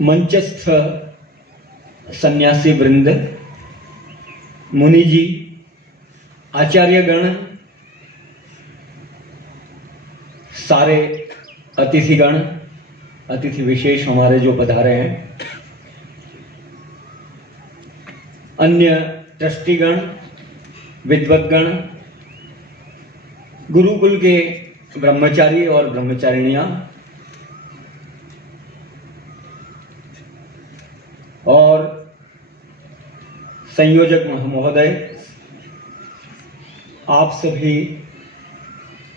मंचस्थ सन्यासी वृंद, मुनि जी, आचार्यगण, सारे अतिथिगण, अतिथि विशेष हमारे जो पधारे हैं, अन्य ट्रस्टीगण, विद्वद्गण, गुरुकुल के ब्रह्मचारी और ब्रह्मचारिणियां और संयोजक महोदय, आप सभी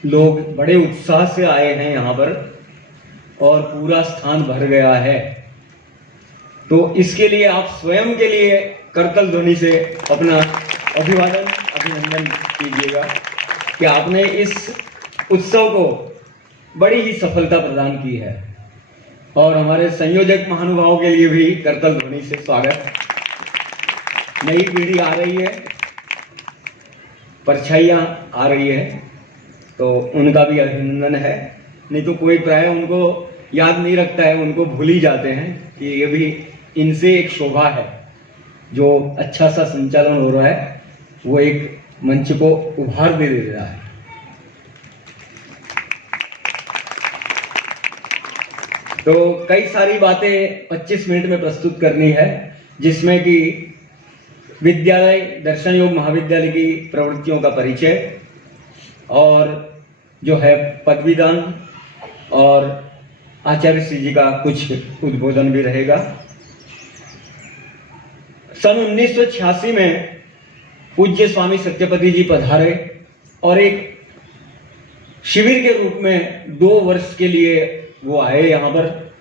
लोग बड़े उत्साह से आए हैं यहाँ पर और पूरा स्थान भर गया है। तो इसके लिए आप स्वयं के लिए करतल ध्वनि से अपना अभिवादन अभिनंदन कीजिएगा कि आपने इस उत्सव को बड़ी ही सफलता प्रदान की है। और हमारे संयोजक महानुभावों के लिए भी करतल ध्वनि से स्वागत। नई पीढ़ी आ रही है, परछाइयाँ आ रही है, तो उनका भी अभिनंदन है। नहीं तो कोई प्राय उनको याद नहीं रखता है, उनको भूल ही जाते हैं कि ये भी इनसे एक शोभा है। जो अच्छा सा संचालन हो रहा है वो एक मंच को उभार दे रहा है। तो कई सारी बातें 25 मिनट में प्रस्तुत करनी है, जिसमें कि विद्यालय दर्शन योग महाविद्यालय की प्रवृत्तियों का परिचय और जो है पदवीदान और आचार्य श्री जी का कुछ उद्बोधन भी रहेगा। सन 1986 में पूज्य स्वामी सत्यपति जी पधारे और एक शिविर के रूप में 2 वर्ष के लिए वो आए यहाँ पर,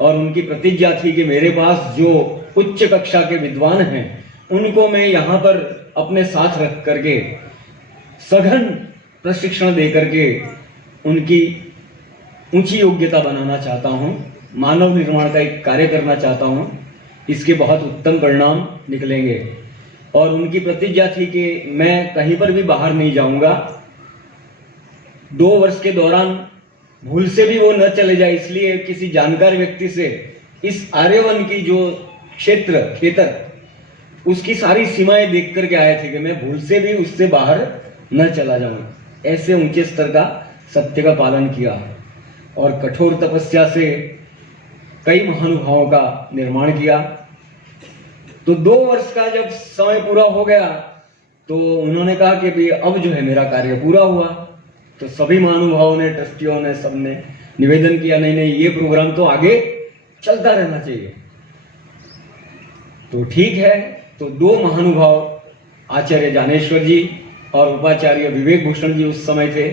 और उनकी प्रतिज्ञा थी कि मेरे पास जो उच्च कक्षा के विद्वान हैं उनको मैं यहाँ पर अपने साथ रख करके सघन प्रशिक्षण दे करके उनकी ऊंची योग्यता बनाना चाहता हूँ, मानव निर्माण का एक कार्य करना चाहता हूँ। इसके बहुत उत्तम परिणाम निकलेंगे। और उनकी प्रतिज्ञा थी कि मैं कहीं पर भी बाहर नहीं जाऊंगा, 2 वर्ष के दौरान भूल से भी वो न चले जाए, इसलिए किसी जानकार व्यक्ति से इस आर्यवन की जो खेतर उसकी सारी सीमाएं देख करके आए थे कि मैं भूल से भी उससे बाहर न चला जाऊं। ऐसे ऊंचे स्तर का सत्य का पालन किया और कठोर तपस्या से कई महानुभावों का निर्माण किया। तो 2 वर्ष का जब समय पूरा हो गया तो उन्होंने कहा कि भाई अब जो है मेरा कार्य पूरा हुआ। तो सभी महानुभावों ने, ट्रस्टियों ने, सबने निवेदन किया नहीं नहीं ये प्रोग्राम तो आगे चलता रहना चाहिए। तो ठीक है। तो 2 महानुभाव आचार्य ज्ञानेश्वर जी और उपाचार्य विवेक भूषण जी उस समय थे।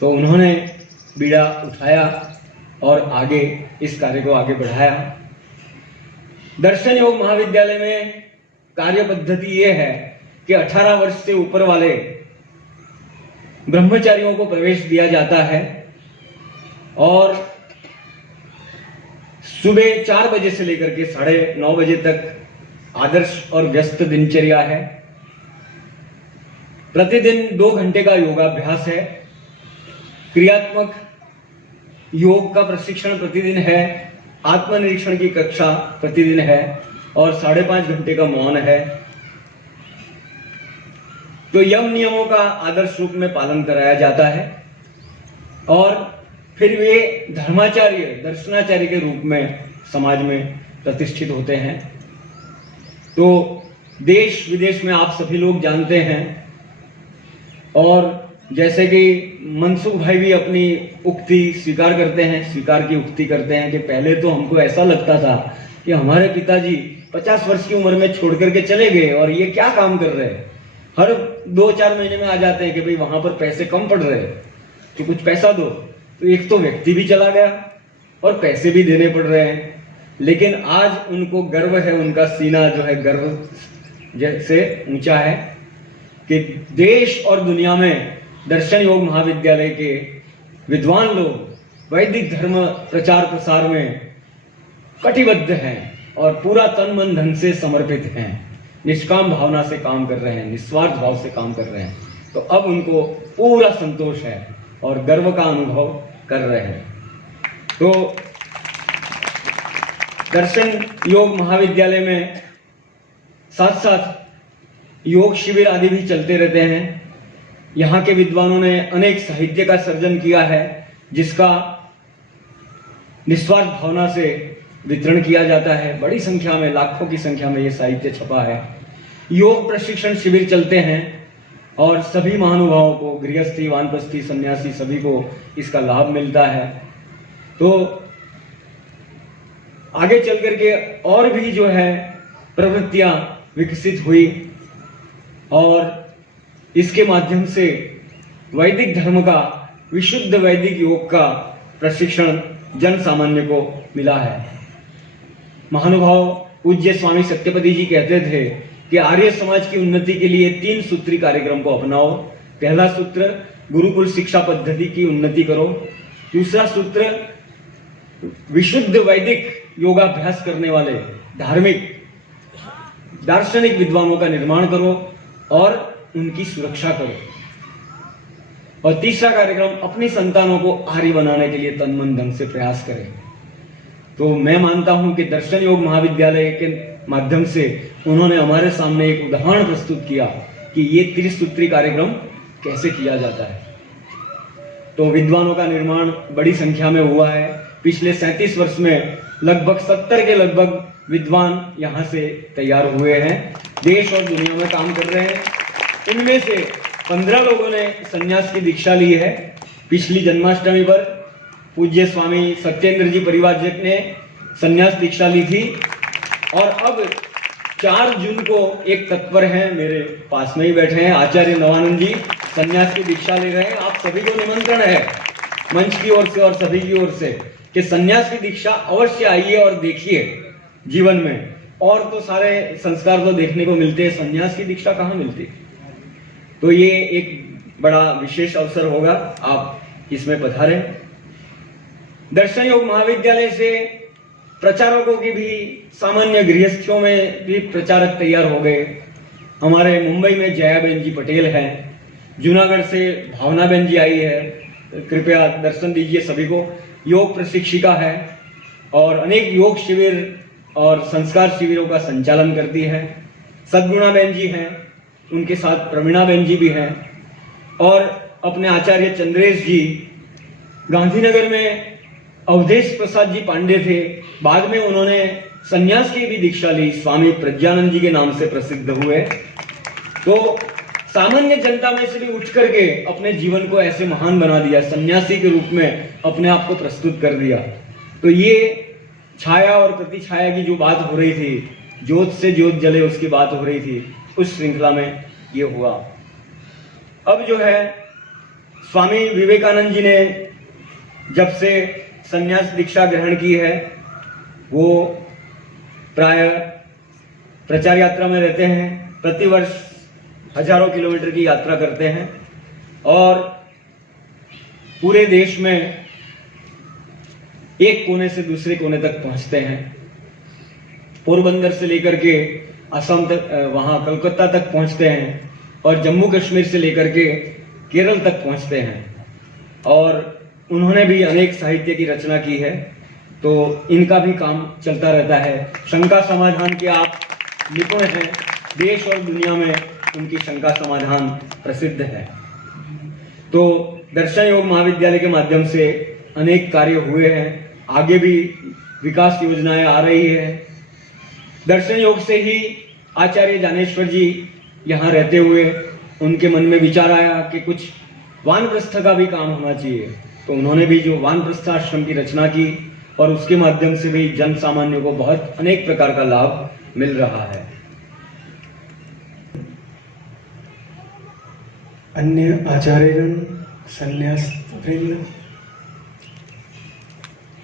तो उन्होंने बीड़ा उठाया और आगे इस कार्य को आगे बढ़ाया। दर्शन योग महाविद्यालय में कार्य पद्धति ये है कि 18 वर्ष से ऊपर वाले ब्रह्मचारियों को प्रवेश दिया जाता है और सुबह 4 बजे से लेकर के 9:30 बजे तक आदर्श और व्यस्त दिनचर्या है। प्रतिदिन 2 घंटे का योगाभ्यास है। क्रियात्मक योग का प्रशिक्षण प्रतिदिन है। आत्मनिरीक्षण की कक्षा प्रतिदिन है और 5.5 घंटे का मौन है। तो यम नियमों का आदर्श रूप में पालन कराया जाता है और फिर वे धर्माचार्य, दर्शनाचार्य के रूप में समाज में प्रतिष्ठित होते हैं। तो देश विदेश में आप सभी लोग जानते हैं और जैसे कि मनसुख भाई भी अपनी उक्ति स्वीकार करते हैं, स्वीकार की उक्ति करते हैं कि पहले तो हमको ऐसा लगता था कि हमारे पिताजी 50 वर्ष की उम्र में छोड़ करके चले गए और ये क्या काम कर रहे हैं। हर 2-4 महीने में आ जाते हैं कि भाई वहां पर पैसे कम पड़ रहे हैं तो कुछ पैसा दो। तो एक तो व्यक्ति भी चला गया और पैसे भी देने पड़ रहे हैं। लेकिन आज उनको गर्व है, उनका सीना जो है गर्व जैसे ऊंचा है कि देश और दुनिया में दर्शन योग महाविद्यालय के विद्वान लोग वैदिक धर्म प्रचार प्रसार में कटिबद्ध हैं और पूरा तन मन धन से समर्पित हैं, निष्काम भावना से काम कर रहे हैं, निस्वार्थ भाव से काम कर रहे हैं। तो अब उनको पूरा संतोष है और गर्व का अनुभव कर रहे हैं। तो दर्शन योग महाविद्यालय में साथ साथ योग शिविर आदि भी चलते रहते हैं। यहाँ के विद्वानों ने अनेक साहित्य का सर्जन किया है, जिसका निस्वार्थ भावना से वितरण किया जाता है। बड़ी संख्या में, लाखों की संख्या में ये साहित्य छपा है। योग प्रशिक्षण शिविर चलते हैं और सभी महानुभावों को, गृहस्थी, वानप्रस्थी, सन्यासी, सभी को इसका लाभ मिलता है। तो आगे चल करके और भी जो है प्रवृत्तियां विकसित हुई और इसके माध्यम से वैदिक धर्म का, विशुद्ध वैदिक योग का प्रशिक्षण जन सामान्य को मिला है। महानुभाव पूज्य स्वामी सत्यपति जी कहते थे कि आर्य समाज की उन्नति के लिए 3 सूत्री कार्यक्रम को अपनाओ। पहला सूत्र, गुरुकुल शिक्षा पद्धति की उन्नति करो। दूसरा सूत्र, विशुद्ध वैदिक योगाभ्यास करने वाले धार्मिक दार्शनिक विद्वानों का निर्माण करो और उनकी सुरक्षा करो। और तीसरा कार्यक्रम, अपनी संतानों को आर्य बनाने के लिए तन मन धन से प्रयास करें। तो मैं मानता हूं कि दर्शन योग महाविद्यालय के माध्यम से उन्होंने हमारे सामने एक उदाहरण प्रस्तुत किया कि ये त्रिसूत्री कार्यक्रम कैसे किया जाता है। तो विद्वानों का निर्माण बड़ी संख्या में हुआ है। पिछले 37 वर्ष में लगभग 70 के लगभग विद्वान यहाँ से तैयार हुए हैं, देश और दुनिया में काम कर रहे हैं। इनमें से 15 लोगों ने संन्यास की दीक्षा ली है। पिछली जन्माष्टमी पर पूज्य स्वामी सत्येंद्र जी परिवारजक ने संन्यास दीक्षा ली थी और अब 4 जून को एक तत्पर हैं, मेरे पास में ही बैठे हैं, आचार्य नवानंद जी संन्यास की दीक्षा ले रहे हैं। आप सभी को निमंत्रण है मंच की ओर से और सभी की ओर से कि संन्यास की दीक्षा अवश्य आइए और देखिए जीवन में। और तो सारे संस्कार तो देखने को मिलते हैं, संन्यास की दीक्षा कहाँ मिलती। तो ये एक बड़ा विशेष अवसर होगा, आप इसमें पधारें। दर्शन योग महाविद्यालय से प्रचारकों की भी, सामान्य गृहस्थियों में भी प्रचारक तैयार हो गए। हमारे मुंबई में जयाबेन जी पटेल हैं, जूनागढ़ से भावनाबेन जी आई है, कृपया दर्शन दीजिए सभी को। योग प्रशिक्षिका है और अनेक योग शिविर और संस्कार शिविरों का संचालन करती है। सद्गुणाबेन जी हैं, उनके साथ प्रवीणाबेन जी भी हैं और अपने आचार्य चंद्रेश जी, गांधीनगर में अवधेश प्रसाद जी पांडे थे, बाद में उन्होंने संन्यास की भी दीक्षा ली, स्वामी प्रज्ञानंद जी के नाम से प्रसिद्ध हुए। तो सामान्य जनता में से भी उठ करके अपने जीवन को ऐसे महान बना दिया, सन्यासी के रूप में अपने आप को प्रस्तुत कर दिया। तो ये छाया और प्रतिछाया की जो बात हो रही थी, ज्योत से ज्योत जले उसकी बात हो रही थी, उस श्रृंखला में ये हुआ। अब जो है स्वामी विवेकानंद जी ने जब से संन्यास दीक्षा ग्रहण की है, वो प्राय प्रचार यात्रा में रहते हैं, प्रतिवर्ष हजारों किलोमीटर की यात्रा करते हैं और पूरे देश में एक कोने से दूसरे कोने तक पहुंचते हैं। पोरबंदर से लेकर के असम तक, वहां कलकत्ता तक पहुंचते हैं और जम्मू कश्मीर से लेकर के केरल तक पहुंचते हैं। और उन्होंने भी अनेक साहित्य की रचना की है, तो इनका भी काम चलता रहता है। शंका समाधान के आप निपुण हैं, देश और दुनिया में उनकी शंका समाधान प्रसिद्ध है। तो दर्शन योग महाविद्यालय के माध्यम से अनेक कार्य हुए हैं, आगे भी विकास योजनाएं आ रही है। दर्शन योग से ही आचार्य ज्ञानेश्वर जी यहाँ रहते हुए उनके मन में विचार आया कि कुछ वानप्रस्थ का भी काम होना चाहिए, तो उन्होंने भी जो वानप्रस्थ आश्रम की रचना की और उसके माध्यम से भी जन सामान्य को बहुत अनेक प्रकार का लाभ मिल रहा है। अन्य आचार्यगण, संन्यास वृंद,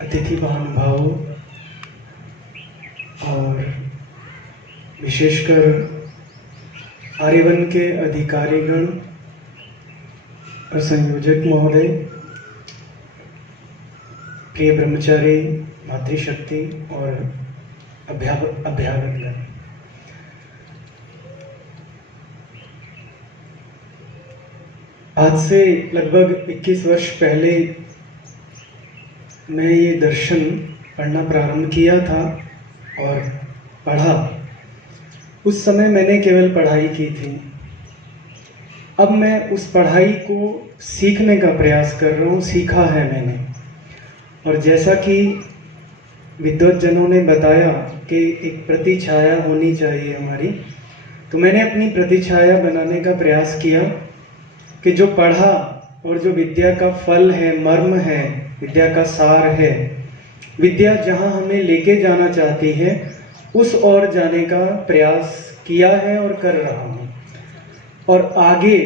अतिथि महानुभावों और विशेषकर आर्यवन के अधिकारीगण और संयोजक महोदय, प्रिय ब्रह्मचारी, मातृशक्ति और अभ्यागतगण, आज से लगभग 21 वर्ष पहले मैं ये दर्शन पढ़ना प्रारंभ किया था और पढ़ा, उस समय मैंने केवल पढ़ाई की थी। अब मैं उस पढ़ाई को सीखने का प्रयास कर रहा हूँ, सीखा है मैंने। और जैसा कि विद्वज्जनों ने बताया कि एक प्रतिछाया होनी चाहिए हमारी, तो मैंने अपनी प्रतिछाया बनाने का प्रयास किया कि जो पढ़ा और जो विद्या का फल है, मर्म है, विद्या का सार है, विद्या जहाँ हमें लेके जाना चाहती है उस ओर जाने का प्रयास किया है और कर रहा हूँ। और आगे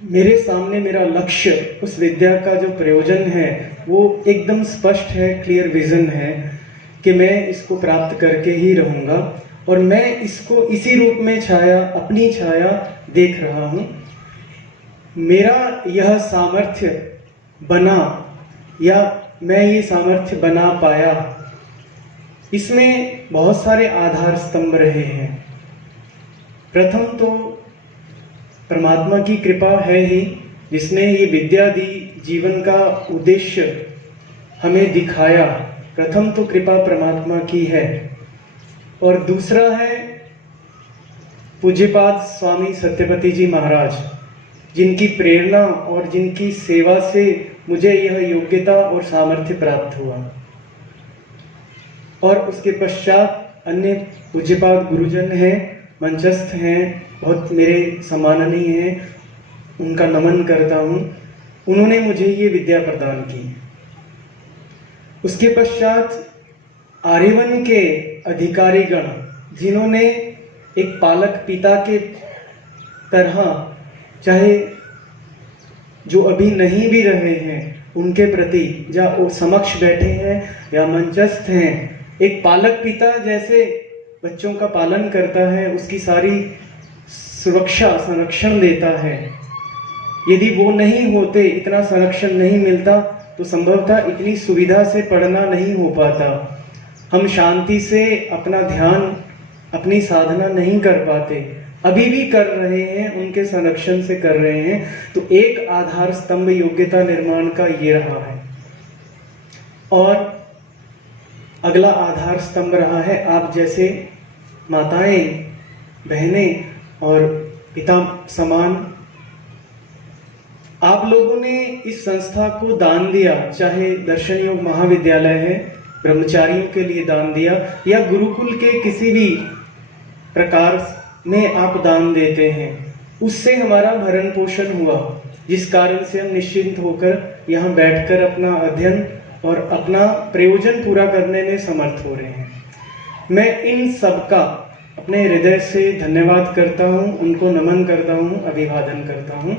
मेरे सामने मेरा लक्ष्य, उस विद्या का जो प्रयोजन है वो एकदम स्पष्ट है, क्लियर विजन है कि मैं इसको प्राप्त करके ही रहूँगा। और मैं इसको इसी रूप में छाया, अपनी छाया देख रहा हूँ। मेरा यह सामर्थ्य बना या मैं ये सामर्थ्य बना पाया, इसमें बहुत सारे आधार स्तंभ रहे हैं। प्रथम तो परमात्मा की कृपा है ही, जिसने ये विद्या दी, जीवन का उद्देश्य हमें दिखाया। प्रथम तो कृपा परमात्मा की है। और दूसरा है पूज्यपाद स्वामी सत्यपति जी महाराज, जिनकी प्रेरणा और जिनकी सेवा से मुझे यह योग्यता और सामर्थ्य प्राप्त हुआ। और उसके पश्चात अन्य पूज्यपाद गुरुजन हैं, मंचस्थ हैं, बहुत मेरे सम्माननीय हैं, उनका नमन करता हूँ। उन्होंने मुझे ये विद्या प्रदान की। उसके पश्चात आर्यवन के अधिकारीगण, जिन्होंने एक पालक पिता के तरह, चाहे जो अभी नहीं भी रहे हैं उनके प्रति, या वो समक्ष बैठे हैं या मंचस्थ हैं, एक पालक पिता जैसे बच्चों का पालन करता है, उसकी सारी सुरक्षा संरक्षण देता है। यदि वो नहीं होते, इतना संरक्षण नहीं मिलता, तो संभवतः इतनी सुविधा से पढ़ना नहीं हो पाता। हम शांति से अपना ध्यान, अपनी साधना नहीं कर पाते। अभी भी कर रहे हैं, उनके संरक्षण से कर रहे हैं। तो एक आधार स्तंभ योग्यता निर्माण का ये रहा है। और अगला आधार स्तंभ रहा है आप जैसे माताएं, बहनें और पिता समान। आप लोगों ने इस संस्था को दान दिया, चाहे दर्शन योग महाविद्यालय है, ब्रह्मचारियों के लिए दान दिया, या गुरुकुल के किसी भी प्रकार में आप दान देते हैं, उससे हमारा भरण पोषण हुआ, जिस कारण से हम निश्चिंत होकर यहाँ बैठकर अपना अध्ययन और अपना प्रयोजन पूरा करने में समर्थ हो रहे हैं। मैं इन सबका अपने हृदय से धन्यवाद करता हूँ, उनको नमन करता हूँ, अभिवादन करता हूँ।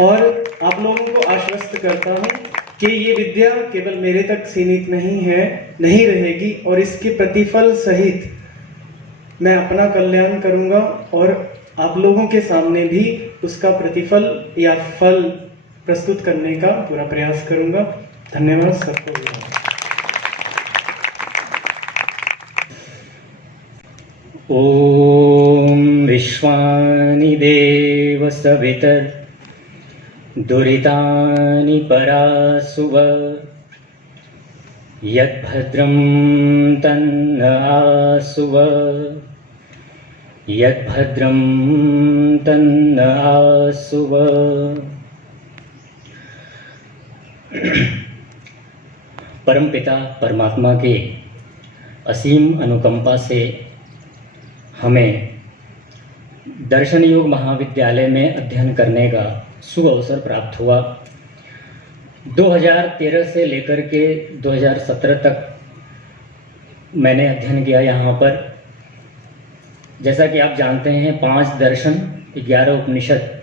और आप लोगों को आश्वस्त करता हूँ कि ये विद्या केवल मेरे तक सीमित नहीं है, नहीं रहेगी, और इसके प्रतिफल सहित मैं अपना कल्याण करूँगा और आप लोगों के सामने भी उसका प्रतिफल या फल प्रस्तुत करने का पूरा प्रयास करूँगा। धन्यवाद सबको। ओम विश्वानि देव सवितर दुरितानि परासुव यद्भद्रं तन्न आसुव यद्भद्रं तन्न आसुव। परमपिता परमात्मा के असीम अनुकंपा से हमें दर्शन योग महाविद्यालय में अध्ययन करने का शुभ अवसर प्राप्त हुआ। 2013 से लेकर के 2017 तक मैंने अध्ययन किया यहाँ पर। जैसा कि आप जानते हैं 5 दर्शन 11 उपनिषद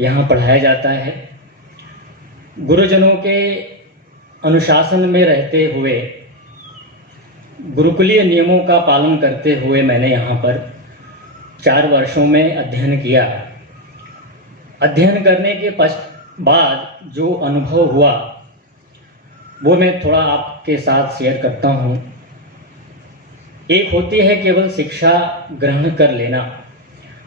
यहाँ पढ़ाया जाता है। गुरुजनों के अनुशासन में रहते हुए, गुरुकुलीय नियमों का पालन करते हुए मैंने यहाँ पर 4 वर्षों में अध्ययन किया। अध्ययन करने के बाद जो अनुभव हुआ वो मैं थोड़ा आपके साथ शेयर करता हूँ। एक होती है केवल शिक्षा ग्रहण कर लेना,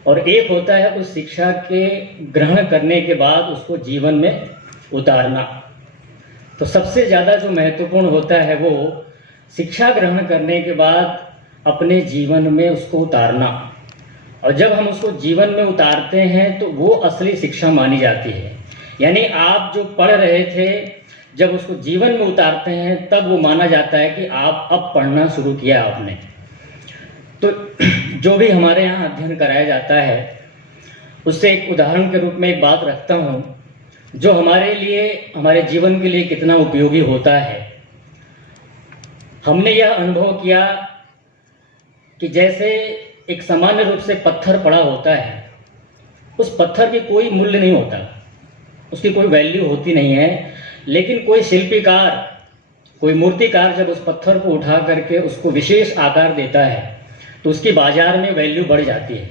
और एक होता है उस शिक्षा के ग्रहण करने के बाद उसको जीवन में उतारना। तो सबसे ज़्यादा जो महत्वपूर्ण होता है वो शिक्षा ग्रहण करने के बाद अपने जीवन में उसको उतारना, और जब हम उसको जीवन में उतारते हैं तो वो असली शिक्षा मानी जाती है। यानी आप जो पढ़ रहे थे, जब उसको जीवन में उतारते हैं तब वो माना जाता है कि आप अब पढ़ना शुरू किया आपने। तो जो भी हमारे यहाँ अध्ययन कराया जाता है उससे एक उदाहरण के रूप में एक बात रखता हूँ जो हमारे लिए, हमारे जीवन के लिए कितना उपयोगी होता है। हमने यह अनुभव किया कि जैसे एक सामान्य रूप से पत्थर पड़ा होता है, उस पत्थर की कोई मूल्य नहीं होता, उसकी कोई वैल्यू होती नहीं है, लेकिन कोई शिल्पीकार, कोई मूर्तिकार जब उस पत्थर को उठा करके उसको विशेष आकार देता है तो उसकी बाजार में वैल्यू बढ़ जाती है,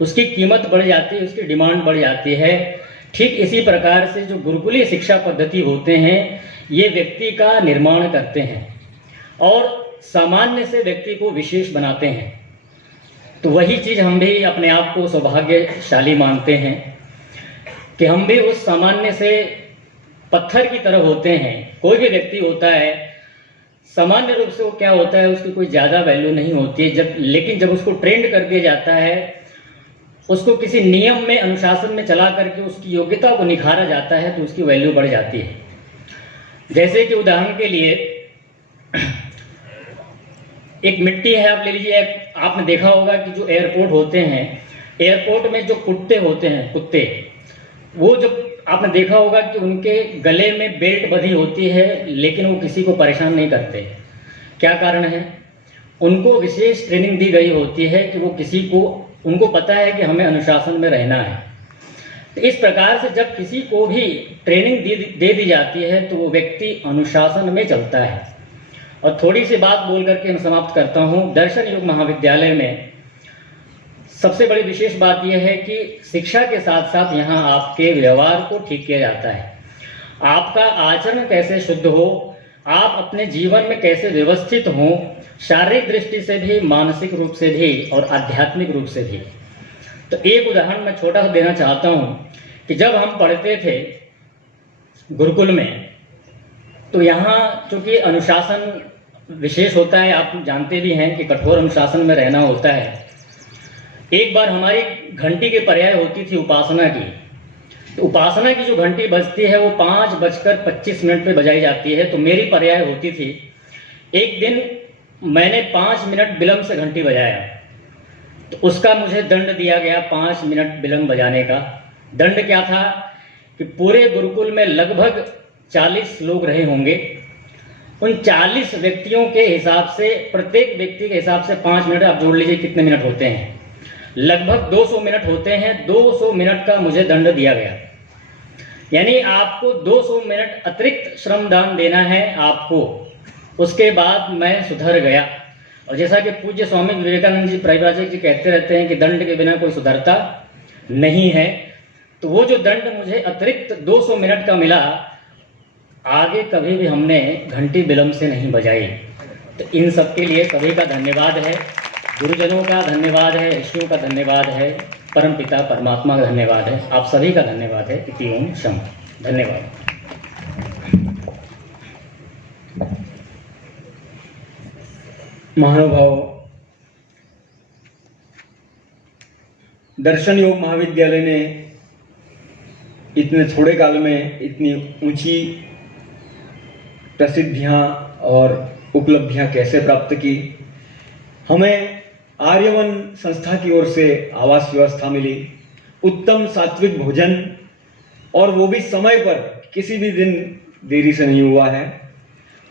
उसकी कीमत बढ़ जाती है, उसकी डिमांड बढ़ जाती है। ठीक इसी प्रकार से जो गुरुकुलीय शिक्षा पद्धति होते हैं ये व्यक्ति का निर्माण करते हैं और सामान्य से व्यक्ति को विशेष बनाते हैं। तो वही चीज़ हम भी अपने आप को सौभाग्यशाली मानते हैं कि हम भी उस सामान्य से पत्थर की तरह होते हैं। कोई भी व्यक्ति होता है सामान्य रूप से वो क्या होता है, उसकी कोई ज़्यादा वैल्यू नहीं होती है, लेकिन जब उसको ट्रेंड कर दिया जाता है, उसको किसी नियम में, अनुशासन में चला करके उसकी योग्यता को निखारा जाता है तो उसकी वैल्यू बढ़ जाती है। जैसे कि उदाहरण के लिए एक मिट्टी है, आप ले लीजिए, आपने देखा होगा कि जो एयरपोर्ट होते हैं, एयरपोर्ट में जो कुत्ते होते हैं, कुत्ते, वो जब आपने देखा होगा कि उनके गले में बेल्ट बंधी होती है लेकिन वो किसी को परेशान नहीं करते। क्या कारण है? उनको विशेष ट्रेनिंग दी गई होती है कि वो किसी को, उनको पता है कि हमें अनुशासन में रहना है। तो इस प्रकार से जब किसी को भी ट्रेनिंग दे दी जाती है तो वो व्यक्ति अनुशासन में चलता है। और थोड़ी सी बात बोल करके मैं समाप्त करता हूँ। दर्शन युग महाविद्यालय में सबसे बड़ी विशेष बात यह है कि शिक्षा के साथ साथ यहाँ आपके व्यवहार को ठीक किया जाता है। आपका आचरण कैसे शुद्ध हो, आप अपने जीवन में कैसे व्यवस्थित हो, शारीरिक दृष्टि से भी, मानसिक रूप से भी और आध्यात्मिक रूप से भी। तो एक उदाहरण मैं छोटा सा देना चाहता हूँ कि जब हम पढ़ते थे गुरुकुल में, तो यहाँ चूँकि अनुशासन विशेष होता है, आप जानते भी हैं कि कठोर अनुशासन में रहना होता है। एक बार हमारी घंटी की पर्याय होती थी उपासना की। तो उपासना की जो घंटी बजती है वो 5:25 पे बजाई जाती है। तो मेरी पर्याय होती थी। एक दिन मैंने 5 मिनट विलंब से घंटी बजाया तो उसका मुझे दंड दिया गया, 5 मिनट विलंब बजाने का। दंड क्या था कि पूरे गुरुकुल में लगभग 40 लोग रहे होंगे। उन 40 व्यक्तियों के हिसाब से, प्रत्येक व्यक्ति के हिसाब से 5 मिनट, आप जोड़ लीजिए कितने मिनट होते हैं, लगभग 200 मिनट होते हैं। 200 मिनट का मुझे दंड दिया गया। यानी आपको 200 मिनट अतिरिक्त श्रमदान देना है आपको। उसके बाद मैं सुधर गया। और जैसा कि पूज्य स्वामी विवेकानंद जी परिव्राजक जी कहते रहते हैं कि दंड के बिना कोई सुधरता नहीं है, तो वो जो दंड मुझे अतिरिक्त 200 मिनट का मिला, आगे कभी भी हमने घंटी विलंब से नहीं बजाई। तो इन सब के लिए सभी का धन्यवाद है, गुरुजनों का धन्यवाद है, ऋषियों का धन्यवाद है, परम पिता परमात्मा का धन्यवाद है, आप सभी का धन्यवाद है। इति ओम शम। धन्यवाद। महानुभाव, दर्शन योग महाविद्यालय ने इतने थोड़े काल में इतनी ऊंची प्रसिद्धियां और उपलब्धियां कैसे प्राप्त की। हमें आर्यवन संस्था की ओर से आवास व्यवस्था मिली, उत्तम सात्विक भोजन, और वो भी समय पर, किसी भी दिन देरी से नहीं हुआ है।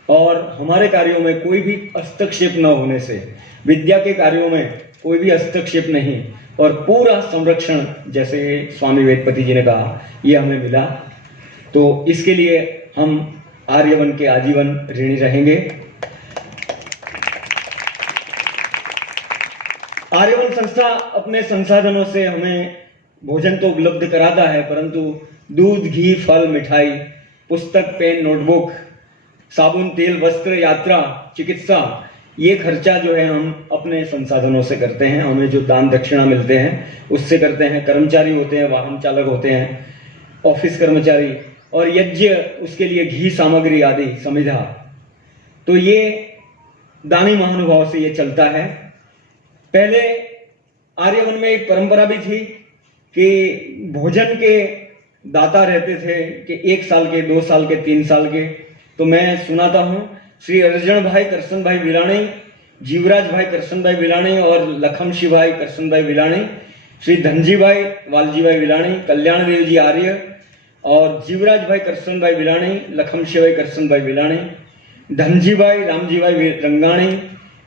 और हमारे कार्यों में कोई भी हस्तक्षेप न होने से, विद्या के कार्यों में कोई भी हस्तक्षेप नहीं, और पूरा संरक्षण, जैसे स्वामी वेदपति जी ने कहा, ये हमें मिला। तो इसके लिए हम आर्यवन के आजीवन ऋणी रहेंगे। आर्यवन संस्था अपने संसाधनों से हमें भोजन तो उपलब्ध कराता है, परंतु दूध, घी, फल, मिठाई, पुस्तक, पेन, नोटबुक, साबुन, तेल, वस्त्र, यात्रा, चिकित्सा, ये खर्चा जो है हम अपने संसाधनों से करते हैं। हमें जो दान दक्षिणा मिलते हैं उससे करते हैं। कर्मचारी होते हैं, वाहन चालक होते हैं, ऑफिस कर्मचारी, और यज्ञ, उसके लिए घी सामग्री आदि समिधा। तो ये दानी महानुभाव से ये चलता है। पहले आर्यवन में एक परंपरा भी थी कि भोजन के दाता रहते थे कि 1 साल के, 2 साल के, 3 साल के। तो मैं सुनाता हूँ, श्री अर्जन भाई करसन भाई विलाणी, जीवराज भाई करसन भाई विलाणी और लखमशी भाई करसन भाई विलाणी, श्री धनजी भाई वालजी भाई विलाणी, कल्याण देव जी आर्य और जीवराज भाई करसन भाई विलाणी, लखमशी भाई करसन भाई विलाणी, धनजी भाई रामजी भाई रंगाणी,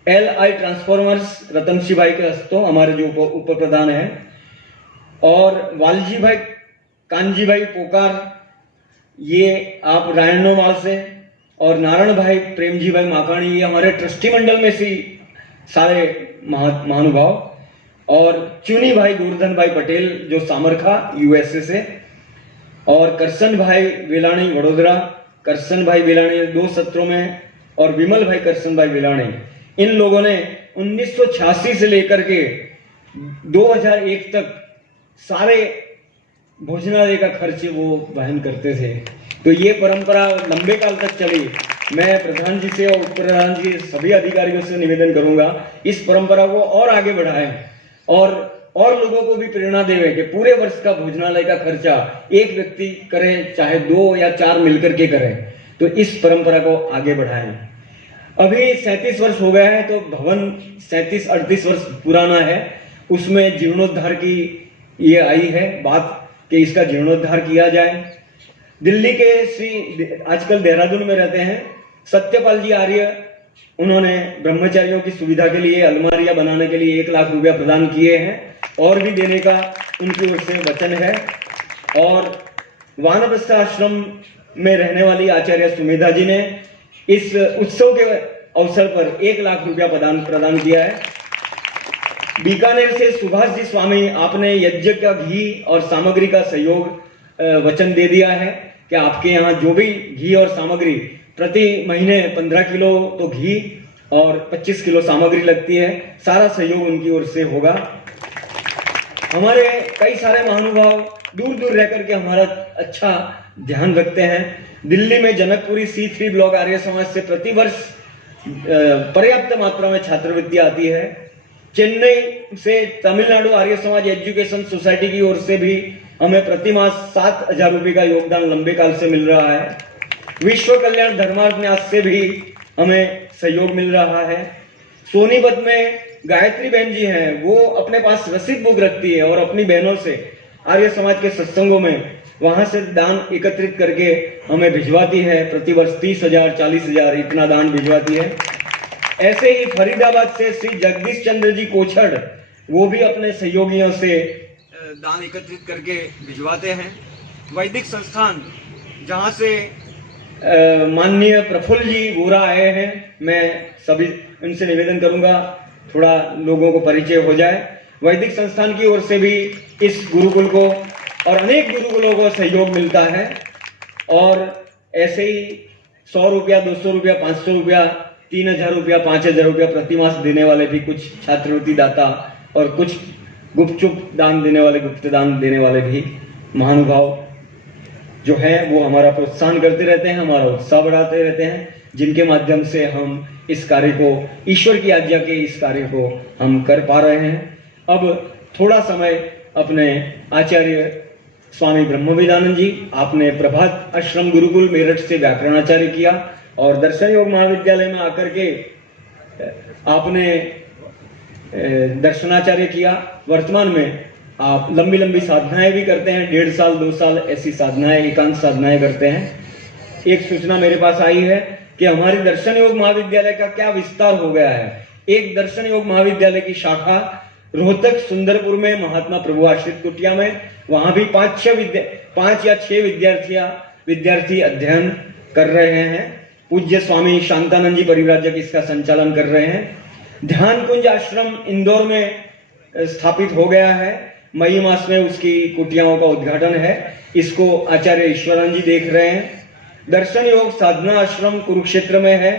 LI ट्रांसफॉर्मर्स रतनशी भाई के हस्तों हमारे जो उप प्रधान है, और वालजी भाई कांजी भाई पोकार ये आप रायणोमाल से, और नारायण भाई प्रेमजी भाई माकाणी ये हमारे ट्रस्टी मंडल में से सारे महानुभाव, और चुनी भाई गोवर्धन भाई पटेल जो सामरखा USA से, और करसन भाई विलाणी वडोदरा, करसन भाई विलाणी 2 सत्रों में, और विमल भाई करसन भाई विलाणी। इन लोगों ने 1986 से लेकर के 2001 तक सारे भोजनालय का खर्च वो वहन करते थे। तो ये परंपरा लंबे काल तक चली। मैं प्रधान जी से और उप प्रधान जी सभी अधिकारियों से निवेदन करूंगा इस परंपरा को और आगे बढ़ाएं और लोगों को भी प्रेरणा देवे कि पूरे वर्ष का भोजनालय का खर्चा एक व्यक्ति करे, चाहे 2 या 4 मिलकर के करें। तो इस परंपरा को आगे बढ़ाएं। अभी 37 वर्ष हो गया है, तो भवन 37-38 वर्ष पुराना है, उसमें जीर्णोद्धार की ये आई है बात कि इसका जीर्णोद्धार किया जाए। दिल्ली के श्री आजकल देहरादून में रहते हैं सत्यपाल जी आर्य, उन्होंने ब्रह्मचारियों की सुविधा के लिए अलमारियां बनाने के लिए 1 लाख रुपया प्रदान किए हैं और भी देने का उनकी ओर से वचन है। और वानप्रस्थ आश्रम में रहने वाली आचार्य सुमेधा जी ने इस उत्सव के अवसर पर 1 लाख रुपया प्रदान किया है। बीकानेर से सुभाष जी स्वामी, आपने यज्ञ का घी और सामग्री का सहयोग वचन दे दिया है कि आपके यहाँ जो भी घी और सामग्री प्रति महीने 15 किलो तो घी और 25 किलो सामग्री लगती है, सारा सहयोग उनकी ओर से होगा। हमारे कई सारे महानुभाव दूर दूर रह करके हमारा अच्छा ध्यान रखते हैं। दिल्ली में जनकपुरी C3 ब्लॉक आर्य समाज से प्रतिवर्ष पर्याप्त मात्रा में छात्रवृत्ति आती है। चेन्नई से तमिलनाडु आर्य समाज एजुकेशन सोसाइटी की ओर से भी हमें प्रति मास 7,000 रुपये का योगदान लंबे काल से मिल रहा है। विश्व कल्याण धर्मार्थ न्यास से भी हमें सहयोग मिल रहा है। सोनीपत में गायत्री बहन जी हैं, वो अपने पास रसीद बुक रखती है और अपनी बहनों से आर्य समाज के सत्संगों में वहां से दान एकत्रित करके हमें भिजवाती है। प्रतिवर्ष 30,000 40,000 इतना दान भिजवाती है। ऐसे ही फरीदाबाद से श्री जगदीश चंद्र जी कोछड़, वो भी अपने सहयोगियों से दान एकत्रित करके भिजवाते हैं। वैदिक संस्थान जहां से माननीय प्रफुल्ल जी गोरा आए हैं, मैं सभी उनसे निवेदन करूंगा थोड़ा लोगों को परिचय हो जाए। वैदिक संस्थान की ओर से भी इस गुरुकुल को और अनेक गुरुकुलों को सहयोग मिलता है। और ऐसे ही 100 रुपया, 200 रुपया, 500 रुपया, 3,000 रुपया, 5,000 रुपया प्रति मास देने वाले भी कुछ छात्रवृत्ति दाता और कुछ गुपचुप दान देने वाले, गुप्त दान देने वाले भी महानुभाव जो है वो हमारा प्रोत्साहन करते रहते हैं, हमारा उत्साह बढ़ाते रहते हैं, जिनके माध्यम से हम इस कार्य को, ईश्वर की आज्ञा के इस कार्य को हम कर पा रहे हैं। अब थोड़ा समय अपने आचार्य स्वामी ब्रह्मविदानंद जी, आपने प्रभात आश्रम गुरुकुल मेरठ से व्याकरणाचार्य किया और दर्शन योग महाविद्यालय में आकर के आपने दर्शनाचार्य किया। वर्तमान में आप लंबी लंबी साधनाएं भी करते हैं, 1.5 साल 2 साल ऐसी साधनाएं, एकांत साधनाएं करते हैं। एक सूचना मेरे पास आई है कि हमारे दर्शन योग महाविद्यालय का क्या विस्तार हो गया है। एक दर्शन योग महाविद्यालय की शाखा रोहतक सुंदरपुर में महात्मा प्रभु आश्रित कुटिया में, वहां भी 5 या 6 विद्यार्थी अध्ययन कर रहे हैं। पूज्य स्वामी शांतानंद जी परिव्राजक इसका संचालन कर रहे हैं। ध्यान कुंज आश्रम इंदौर में स्थापित हो गया है, मई मास में उसकी कुटियाओं का उद्घाटन है। इसको आचार्य ईश्वरानंद जी देख रहे हैं। दर्शन योग साधना आश्रम कुरुक्षेत्र में है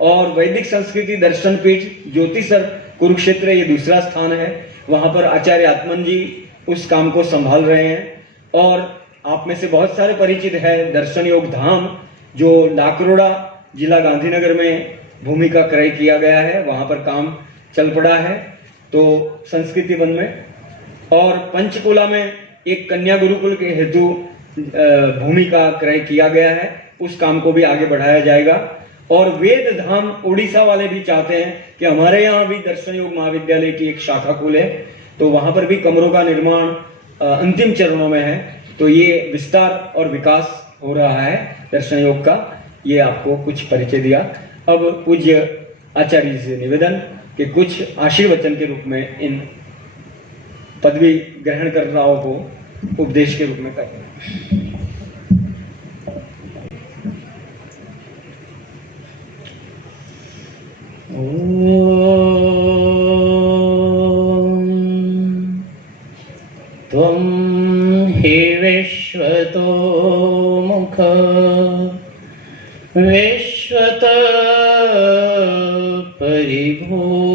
और वैदिक संस्कृति दर्शन पीठ ज्योतिसर कुरुक्षेत्र ये दूसरा स्थान है। वहां पर आचार्य आत्मन जी उस काम को संभाल रहे हैं। और आप में से बहुत सारे परिचित है दर्शन योग धाम, जो लाकरोड़ा जिला गांधीनगर में भूमि का क्रय किया गया है, वहां पर काम चल पड़ा है। तो संस्कृति वन में और पंचकुला में एक कन्या गुरुकुल के हेतु भूमि का क्रय किया गया है, उस काम को भी आगे बढ़ाया जाएगा। और वेद धाम उड़ीसा वाले भी चाहते हैं कि हमारे यहाँ भी दर्शन योग महाविद्यालय की एक शाखा खुले, तो वहां पर भी कमरों का निर्माण अंतिम चरणों में है। तो ये विस्तार और विकास हो रहा है दर्शन योग का। ये आपको कुछ परिचय दिया। अब पूज्य आचार्य जी से निवेदन कि कुछ आशीर्वचन के रूप में इन पदवी ग्रहण करताओं को उपदेश के रूप में करें। त्वं हि विश्वतो मुख विश्वत परिभूरसि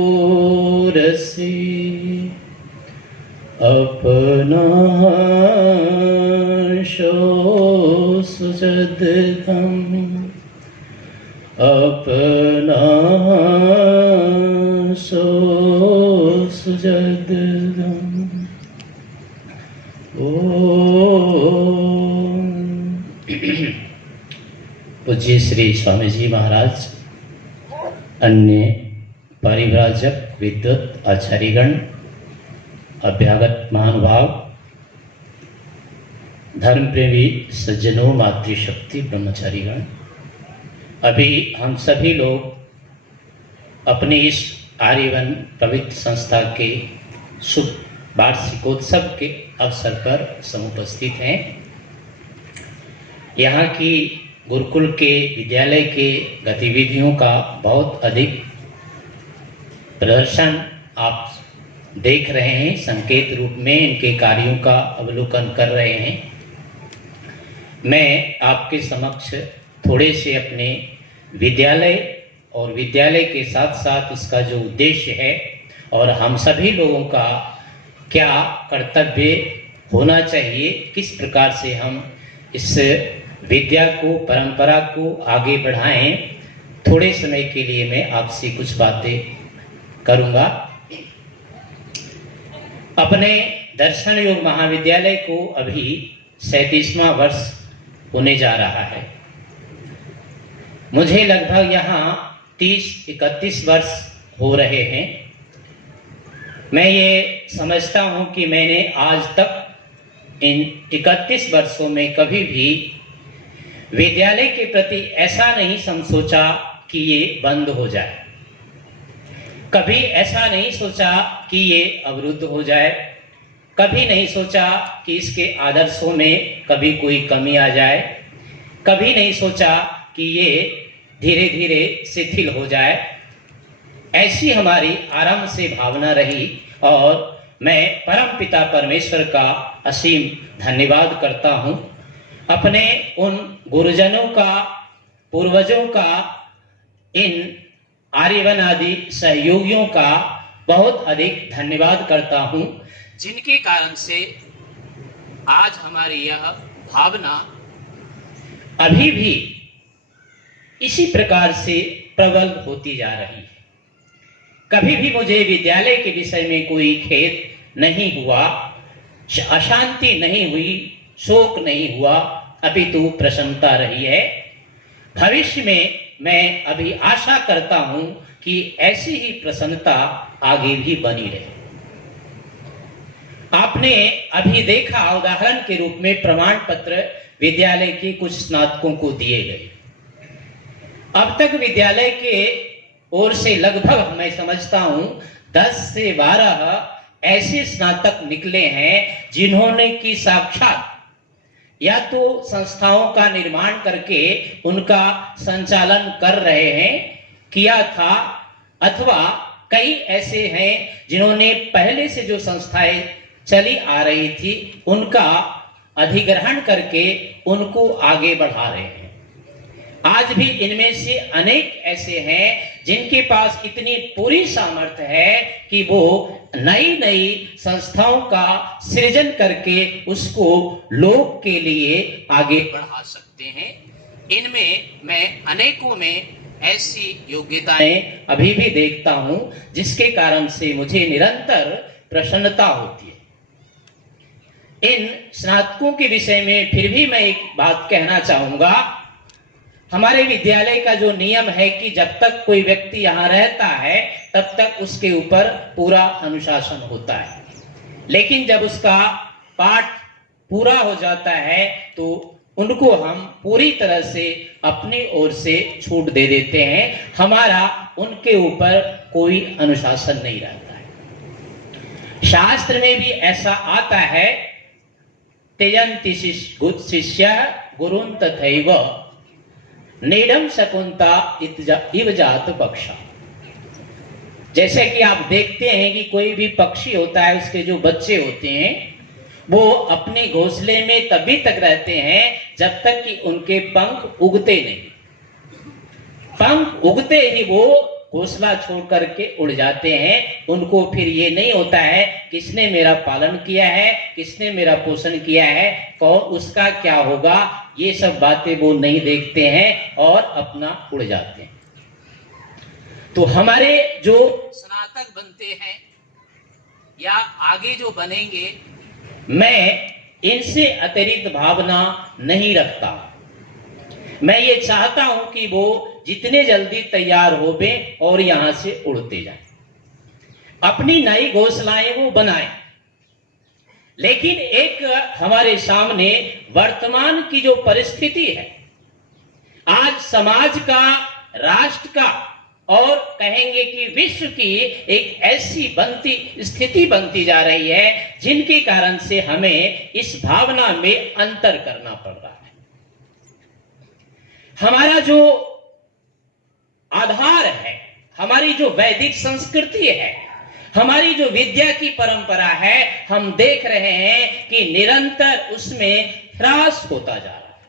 अपनाशोऽसुजद्धम् अपनाशोऽसुजद्धम्। पूज्य श्री स्वामी जी महाराज, अन्य परिव्राजक, विद्वत, आचार्यगण, अभ्यागत महानुभाव, धर्म प्रेमी सज्जनों, मातृशक्ति, ब्रह्मचारीगण, अभी हम सभी लोग अपने इस आर्यवन पवित्र संस्था के शुभ वार्षिकोत्सव के अवसर पर समुपस्थित हैं। यहाँ की गुरुकुल के विद्यालय के गतिविधियों का बहुत अधिक प्रदर्शन आप देख रहे हैं, संकेत रूप में इनके कार्यों का अवलोकन कर रहे हैं। मैं आपके समक्ष थोड़े से अपने विद्यालय और विद्यालय के साथ साथ इसका जो उद्देश्य है और हम सभी लोगों का क्या कर्तव्य होना चाहिए, किस प्रकार से हम इस विद्या को, परंपरा को आगे बढ़ाएं, थोड़े समय के लिए मैं आपसे कुछ बातें करूंगा। अपने दर्शन योग महाविद्यालय को अभी 37वां वर्ष होने जा रहा है। मुझे लगभग यहाँ 30-31 वर्ष हो रहे हैं। मैं ये समझता हूँ कि मैंने आज तक इन 31 वर्षों में कभी भी विद्यालय के प्रति ऐसा नहीं सोचा कि ये बंद हो जाए, कभी ऐसा नहीं सोचा कि ये अवरुद्ध हो जाए, कभी नहीं सोचा कि इसके आदर्शों में कभी कोई कमी आ जाए, कभी नहीं सोचा कि ये धीरे धीरे शिथिल हो जाए। ऐसी हमारी आरंभ से भावना रही और मैं परम पिता परमेश्वर का असीम धन्यवाद करता हूँ। अपने उन गुरुजनों का, पूर्वजों का, इन आर्यवन आदि सहयोगियों का बहुत अधिक धन्यवाद करता हूँ, जिनके कारण से आज हमारी यह भावना अभी भी इसी प्रकार से प्रबल होती जा रही है। कभी भी मुझे विद्यालय के विषय में कोई खेद नहीं हुआ, अशांति नहीं हुई, शोक नहीं हुआ, अपितु प्रसन्नता रही है। भविष्य में मैं अभी आशा करता हूं कि ऐसी ही प्रसन्नता आगे भी बनी रहे। आपने अभी देखा, उदाहरण के रूप में प्रमाण पत्र विद्यालय के कुछ स्नातकों को दिए गए। अब तक विद्यालय के ओर से लगभग मैं समझता हूं 10 से 12 ऐसे स्नातक निकले हैं जिन्होंने की साक्षात या तो संस्थाओं का निर्माण करके उनका संचालन कर रहे हैं, किया था, अथवा कई ऐसे हैं जिन्होंने पहले से जो संस्थाएं चली आ रही थी उनका अधिग्रहण करके उनको आगे बढ़ा रहे हैं। आज भी इनमें से अनेक ऐसे हैं जिनके पास इतनी पूरी सामर्थ्य है कि वो नई नई संस्थाओं का सृजन करके उसको लोक के लिए आगे बढ़ा सकते हैं। इनमें मैं अनेकों में ऐसी योग्यताएं अभी भी देखता हूं, जिसके कारण से मुझे निरंतर प्रसन्नता होती है। इन स्नातकों के विषय में फिर भी मैं एक बात कहना चाहूंगा। हमारे विद्यालय का जो नियम है कि जब तक कोई व्यक्ति यहाँ रहता है तब तक उसके ऊपर पूरा अनुशासन होता है, लेकिन जब उसका पाठ पूरा हो जाता है तो उनको हम पूरी तरह से अपनी ओर से छूट दे देते हैं। हमारा उनके ऊपर कोई अनुशासन नहीं रहता है। शास्त्र में भी ऐसा आता है, त्यजन्ति शिष्य गुरुन् तथैव नेडम शकुंता इव जात पक्षा। जैसे कि आप देखते हैं कि कोई भी पक्षी होता है, उसके जो बच्चे होते हैं वो अपने घोंसले में तभी तक रहते हैं जब तक कि उनके पंख उगते नहीं। पंख उगते ही वो घोंसला छोड़ करके उड़ जाते हैं। उनको फिर ये नहीं होता है किसने मेरा पालन किया है, किसने मेरा पोषण किया है, कौन उसका क्या होगा, ये सब बातें वो नहीं देखते हैं और अपना उड़ जाते हैं। तो हमारे जो स्नातक बनते हैं या आगे जो बनेंगे, मैं इनसे अतिरिक्त भावना नहीं रखता। मैं ये चाहता हूं कि वो जितने जल्दी तैयार होवे और यहां से उड़ते जाएं, अपनी नई घोंसलाएं वो बनाएं। लेकिन एक हमारे सामने वर्तमान की जो परिस्थिति है, आज समाज का, राष्ट्र का और कहेंगे कि विश्व की एक ऐसी स्थिति बनती जा रही है जिनके कारण से हमें इस भावना में अंतर करना पड़ रहा है। हमारा जो आधार है, हमारी जो वैदिक संस्कृति है, हमारी जो विद्या की परंपरा है, हम देख रहे हैं कि निरंतर उसमें ह्रास होता जा रहा है।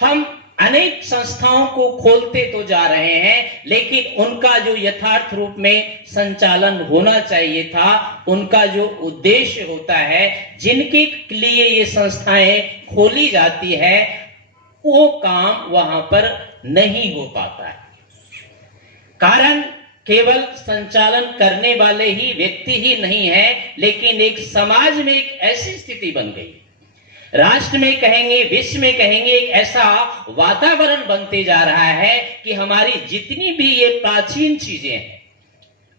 हम अनेक संस्थाओं को खोलते तो जा रहे हैं, लेकिन उनका जो यथार्थ रूप में संचालन होना चाहिए था, उनका जो उद्देश्य होता है, जिनके लिए ये संस्थाएं खोली जाती है, वो काम वहां पर नहीं हो पाता है। कारण केवल संचालन करने वाले ही व्यक्ति ही नहीं है, लेकिन एक समाज में एक ऐसी स्थिति बन गई, राष्ट्र में कहेंगे, विश्व में कहेंगे, एक ऐसा वातावरण बनते जा रहा है कि हमारी जितनी भी ये प्राचीन चीजें हैं,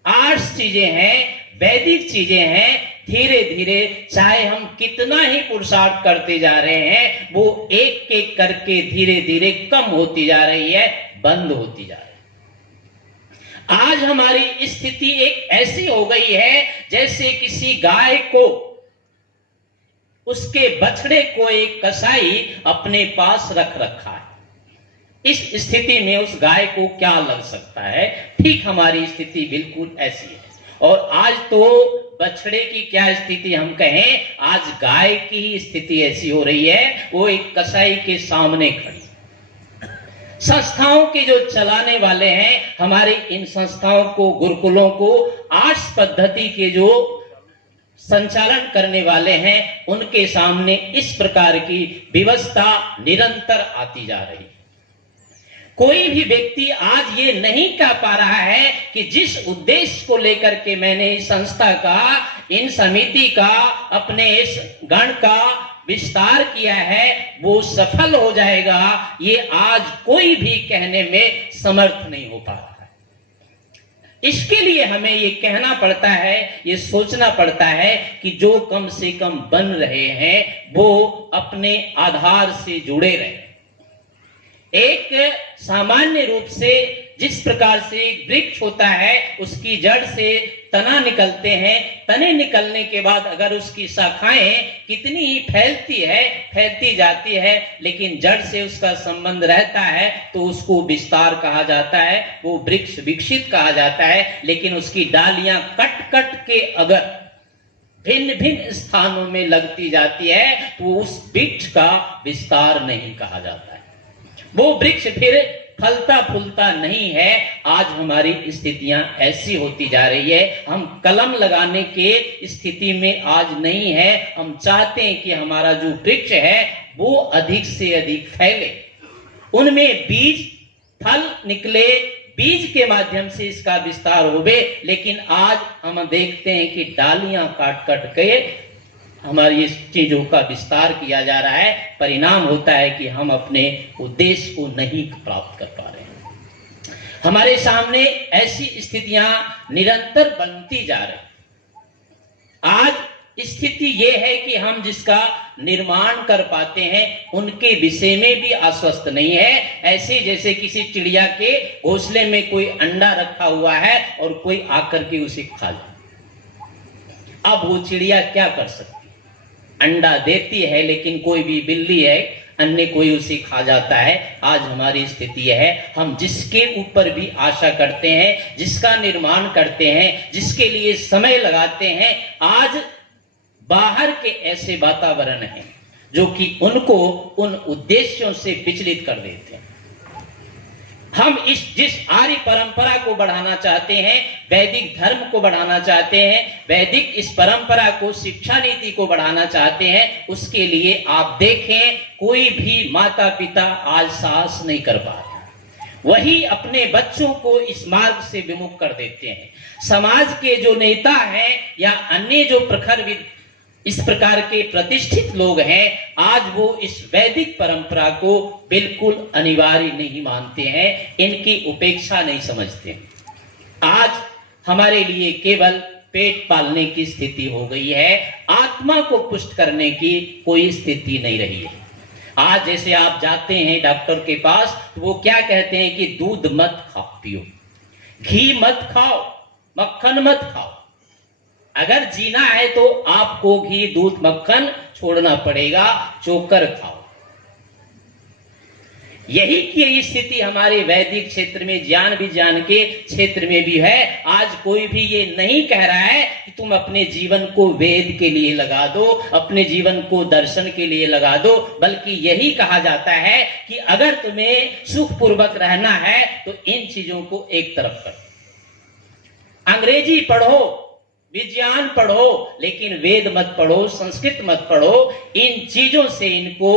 आर्ट्स चीजें हैं, वैदिक चीजें हैं, धीरे धीरे चाहे हम कितना ही पुरुषार्थ करते जा रहे हैं, वो एक एक करके धीरे धीरे कम होती जा रही है, बंद होती जा रही है। आज हमारी स्थिति एक ऐसी हो गई है जैसे किसी गाय को, उसके बछड़े को एक कसाई अपने पास रख रखा है। इस स्थिति में उस गाय को क्या लग सकता है? ठीक हमारी स्थिति बिल्कुल ऐसी है। और आज तो बछड़े की क्या स्थिति हम कहें, आज गाय की ही स्थिति ऐसी हो रही है, वो एक कसाई के सामने खड़ी। संस्थाओं के जो चलाने वाले हैं, हमारे इन संस्थाओं को, गुरुकुलों को, आर्ट्स पद्धति के जो संचालन करने वाले हैं, उनके सामने इस प्रकार की व्यवस्था निरंतर आती जा रही है। कोई भी व्यक्ति आज ये नहीं कह पा रहा है कि जिस उद्देश्य को लेकर के मैंने इस संस्था का, इन समिति का, अपने इस गण का विस्तार किया है, वो सफल हो जाएगा, ये आज कोई भी कहने में समर्थ नहीं हो पा रहा। इसके लिए हमें ये कहना पड़ता है, ये सोचना पड़ता है कि जो कम से कम बन रहे हैं वो अपने आधार से जुड़े रहे। एक सामान्य रूप से जिस प्रकार से एक वृक्ष होता है, उसकी जड़ से तना निकलते हैं, तने निकलने के बाद अगर उसकी शाखाएं कितनी ही फैलती जाती है, लेकिन जड़ से उसका संबंध रहता है तो उसको विस्तार कहा जाता है, वो वृक्ष विकसित कहा जाता है। लेकिन उसकी डालियां कट कट के अगर भिन्न भिन्न स्थानों में लगती जाती है तो उस वृक्ष का विस्तार नहीं कहा जाता है, वो वृक्ष फिर फलता फूलता नहीं है। आज हमारी स्थितियां ऐसी होती जा रही है, हम कलम लगाने के स्थिति में आज नहीं है। हम चाहते हैं कि हमारा जो वृक्ष है वो अधिक से अधिक फैले, उनमें बीज फल निकले, बीज के माध्यम से इसका विस्तार होवे, लेकिन आज हम देखते हैं कि डालियां काट काट के हमारी इस चीजों का विस्तार किया जा रहा है। परिणाम होता है कि हम अपने उद्देश्य को नहीं प्राप्त कर पा रहे हैं। हमारे सामने ऐसी स्थितियां निरंतर बनती जा रही। आज स्थिति यह है कि हम जिसका निर्माण कर पाते हैं उनके विषय में भी आश्वस्त नहीं है। ऐसे जैसे किसी चिड़िया के घोंसले में कोई अंडा रखा हुआ है और कोई आकर के उसे खा जाए। अब वो चिड़िया क्या कर सकती? अंडा देती है, लेकिन कोई भी बिल्ली है, अन्य कोई उसे खा जाता है। आज हमारी स्थिति यह है, हम जिसके ऊपर भी आशा करते हैं, जिसका निर्माण करते हैं, जिसके लिए समय लगाते हैं, आज बाहर के ऐसे वातावरण हैं जो कि उनको उन उद्देश्यों से विचलित कर देते हैं। हम जिस आर्य परंपरा को बढ़ाना चाहते हैं, वैदिक धर्म को बढ़ाना चाहते हैं, वैदिक इस परंपरा को, शिक्षा नीति को बढ़ाना चाहते हैं, उसके लिए आप देखें कोई भी माता पिता आज साहस नहीं कर पा रहे। वही अपने बच्चों को इस मार्ग से विमुख कर देते हैं। समाज के जो नेता हैं या अन्य जो प्रखर इस प्रकार के प्रतिष्ठित लोग हैं, आज वो इस वैदिक परंपरा को बिल्कुल अनिवार्य नहीं मानते हैं, इनकी उपेक्षा नहीं समझते। आज हमारे लिए केवल पेट पालने की स्थिति हो गई है, आत्मा को पुष्ट करने की कोई स्थिति नहीं रही है। आज जैसे आप जाते हैं डॉक्टर के पास, तो वो क्या कहते हैं कि दूध मत खाओ, पियो, घी मत खाओ, मक्खन मत खाओ। अगर जीना है तो आपको घी, दूध, मक्खन छोड़ना पड़ेगा, चोकर खाओ। यही की स्थिति हमारे वैदिक क्षेत्र में, ज्ञान विज्ञान के क्षेत्र में भी है। आज कोई भी ये नहीं कह रहा है कि तुम अपने जीवन को वेद के लिए लगा दो, अपने जीवन को दर्शन के लिए लगा दो, बल्कि यही कहा जाता है कि अगर तुम्हें सुखपूर्वक रहना है तो इन चीजों को एक तरफ करो। अंग्रेजी पढ़ो, विज्ञान पढ़ो, लेकिन वेद मत पढ़ो, संस्कृत मत पढ़ो। इन चीजों से इनको,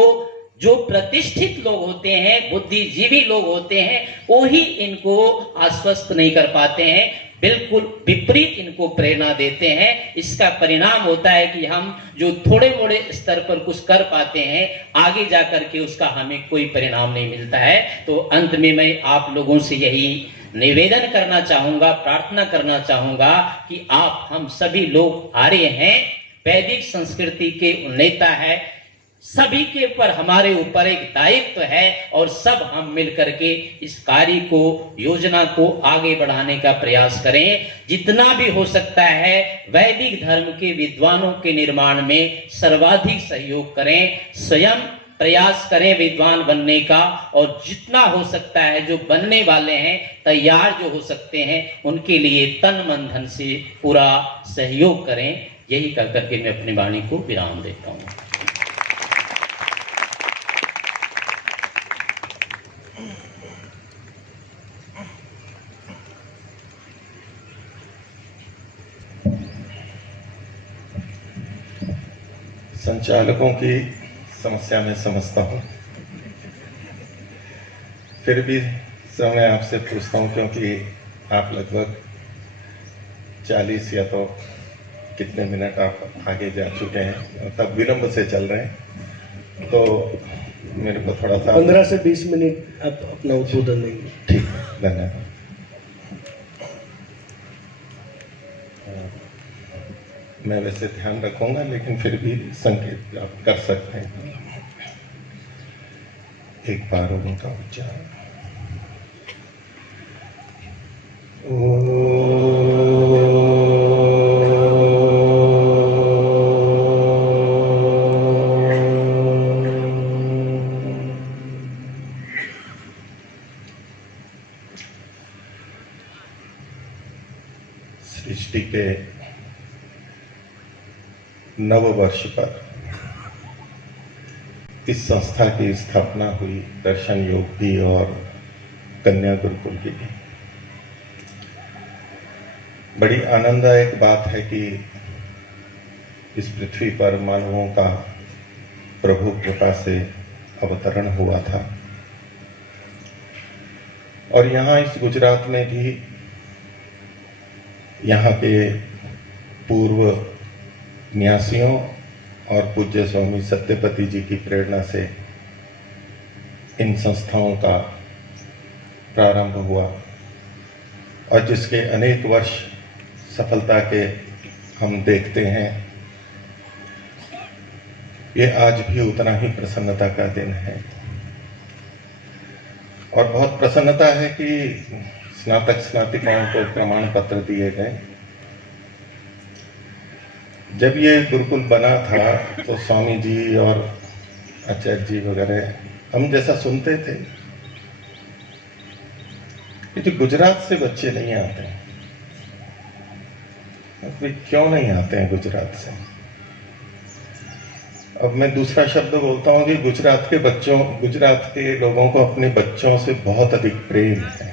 जो प्रतिष्ठित लोग होते हैं, बुद्धिजीवी लोग होते हैं, वो ही इनको आश्वस्त नहीं कर पाते हैं, बिल्कुल विपरीत इनको प्रेरणा देते हैं। इसका परिणाम होता है कि हम जो थोड़े मोड़े स्तर पर कुछ कर पाते हैं, आगे जाकर के उसका हमें कोई परिणाम नहीं मिलता है। तो अंत में मैं आप लोगों से यही निवेदन करना चाहूंगा, प्रार्थना करना चाहूंगा कि आप, हम सभी लोग आर्य हैं, वैदिक संस्कृति के नेता है, सभी के ऊपर, हमारे ऊपर एक दायित्व है और सब हम मिलकर के इस कार्य को, योजना को आगे बढ़ाने का प्रयास करें। जितना भी हो सकता है वैदिक धर्म के विद्वानों के निर्माण में सर्वाधिक सहयोग करें, स्वयं प्रयास करें विद्वान बनने का, और जितना हो सकता है जो बनने वाले हैं, तैयार जो हो सकते हैं, उनके लिए तन मन धन से पूरा सहयोग करें। यही कह करके मैं अपनी वाणी को विराम देता हूँ। संचालकों की समस्या में समझता हूँ, फिर भी समय आपसे पूछता हूँ, क्योंकि आप लगभग 40 या तो कितने मिनट आप आगे जा चुके हैं, तब विलंब से चल रहे हैं, तो मेरे को थोड़ा सा 15 से 20 मिनट आप अपना उद्बोधन देंगे। ठीक, धन्यवाद। मैं वैसे ध्यान रखूंगा, लेकिन फिर भी संकेत आप कर सकते हैं। एक बार उनका उच्चारण। सृष्टि के नव वर्ष पर इस संस्था की स्थापना हुई, दर्शन योग भी और कन्या गुरुकुल की भी। बड़ी आनंददायक बात है कि इस पृथ्वी पर मानवों का प्रभु कृपा से अवतरण हुआ था। और यहाँ इस गुजरात में भी यहाँ के पूर्व न्यासियों और पूज्य स्वामी सत्यपति जी की प्रेरणा से इन संस्थाओं का प्रारंभ हुआ और जिसके अनेक वर्ष सफलता के हम देखते हैं। ये आज भी उतना ही प्रसन्नता का दिन है और बहुत प्रसन्नता है कि स्नातक स्नातिकाओं को प्रमाण पत्र दिए गए। जब ये गुरुकुल बना था तो स्वामी जी और आचार्य जी वगैरह हम जैसा सुनते थे कि गुजरात से बच्चे नहीं आते हैं। क्यों नहीं आते हैं गुजरात से? अब मैं दूसरा शब्द बोलता हूं कि गुजरात के लोगों को अपने बच्चों से बहुत अधिक प्रेम है।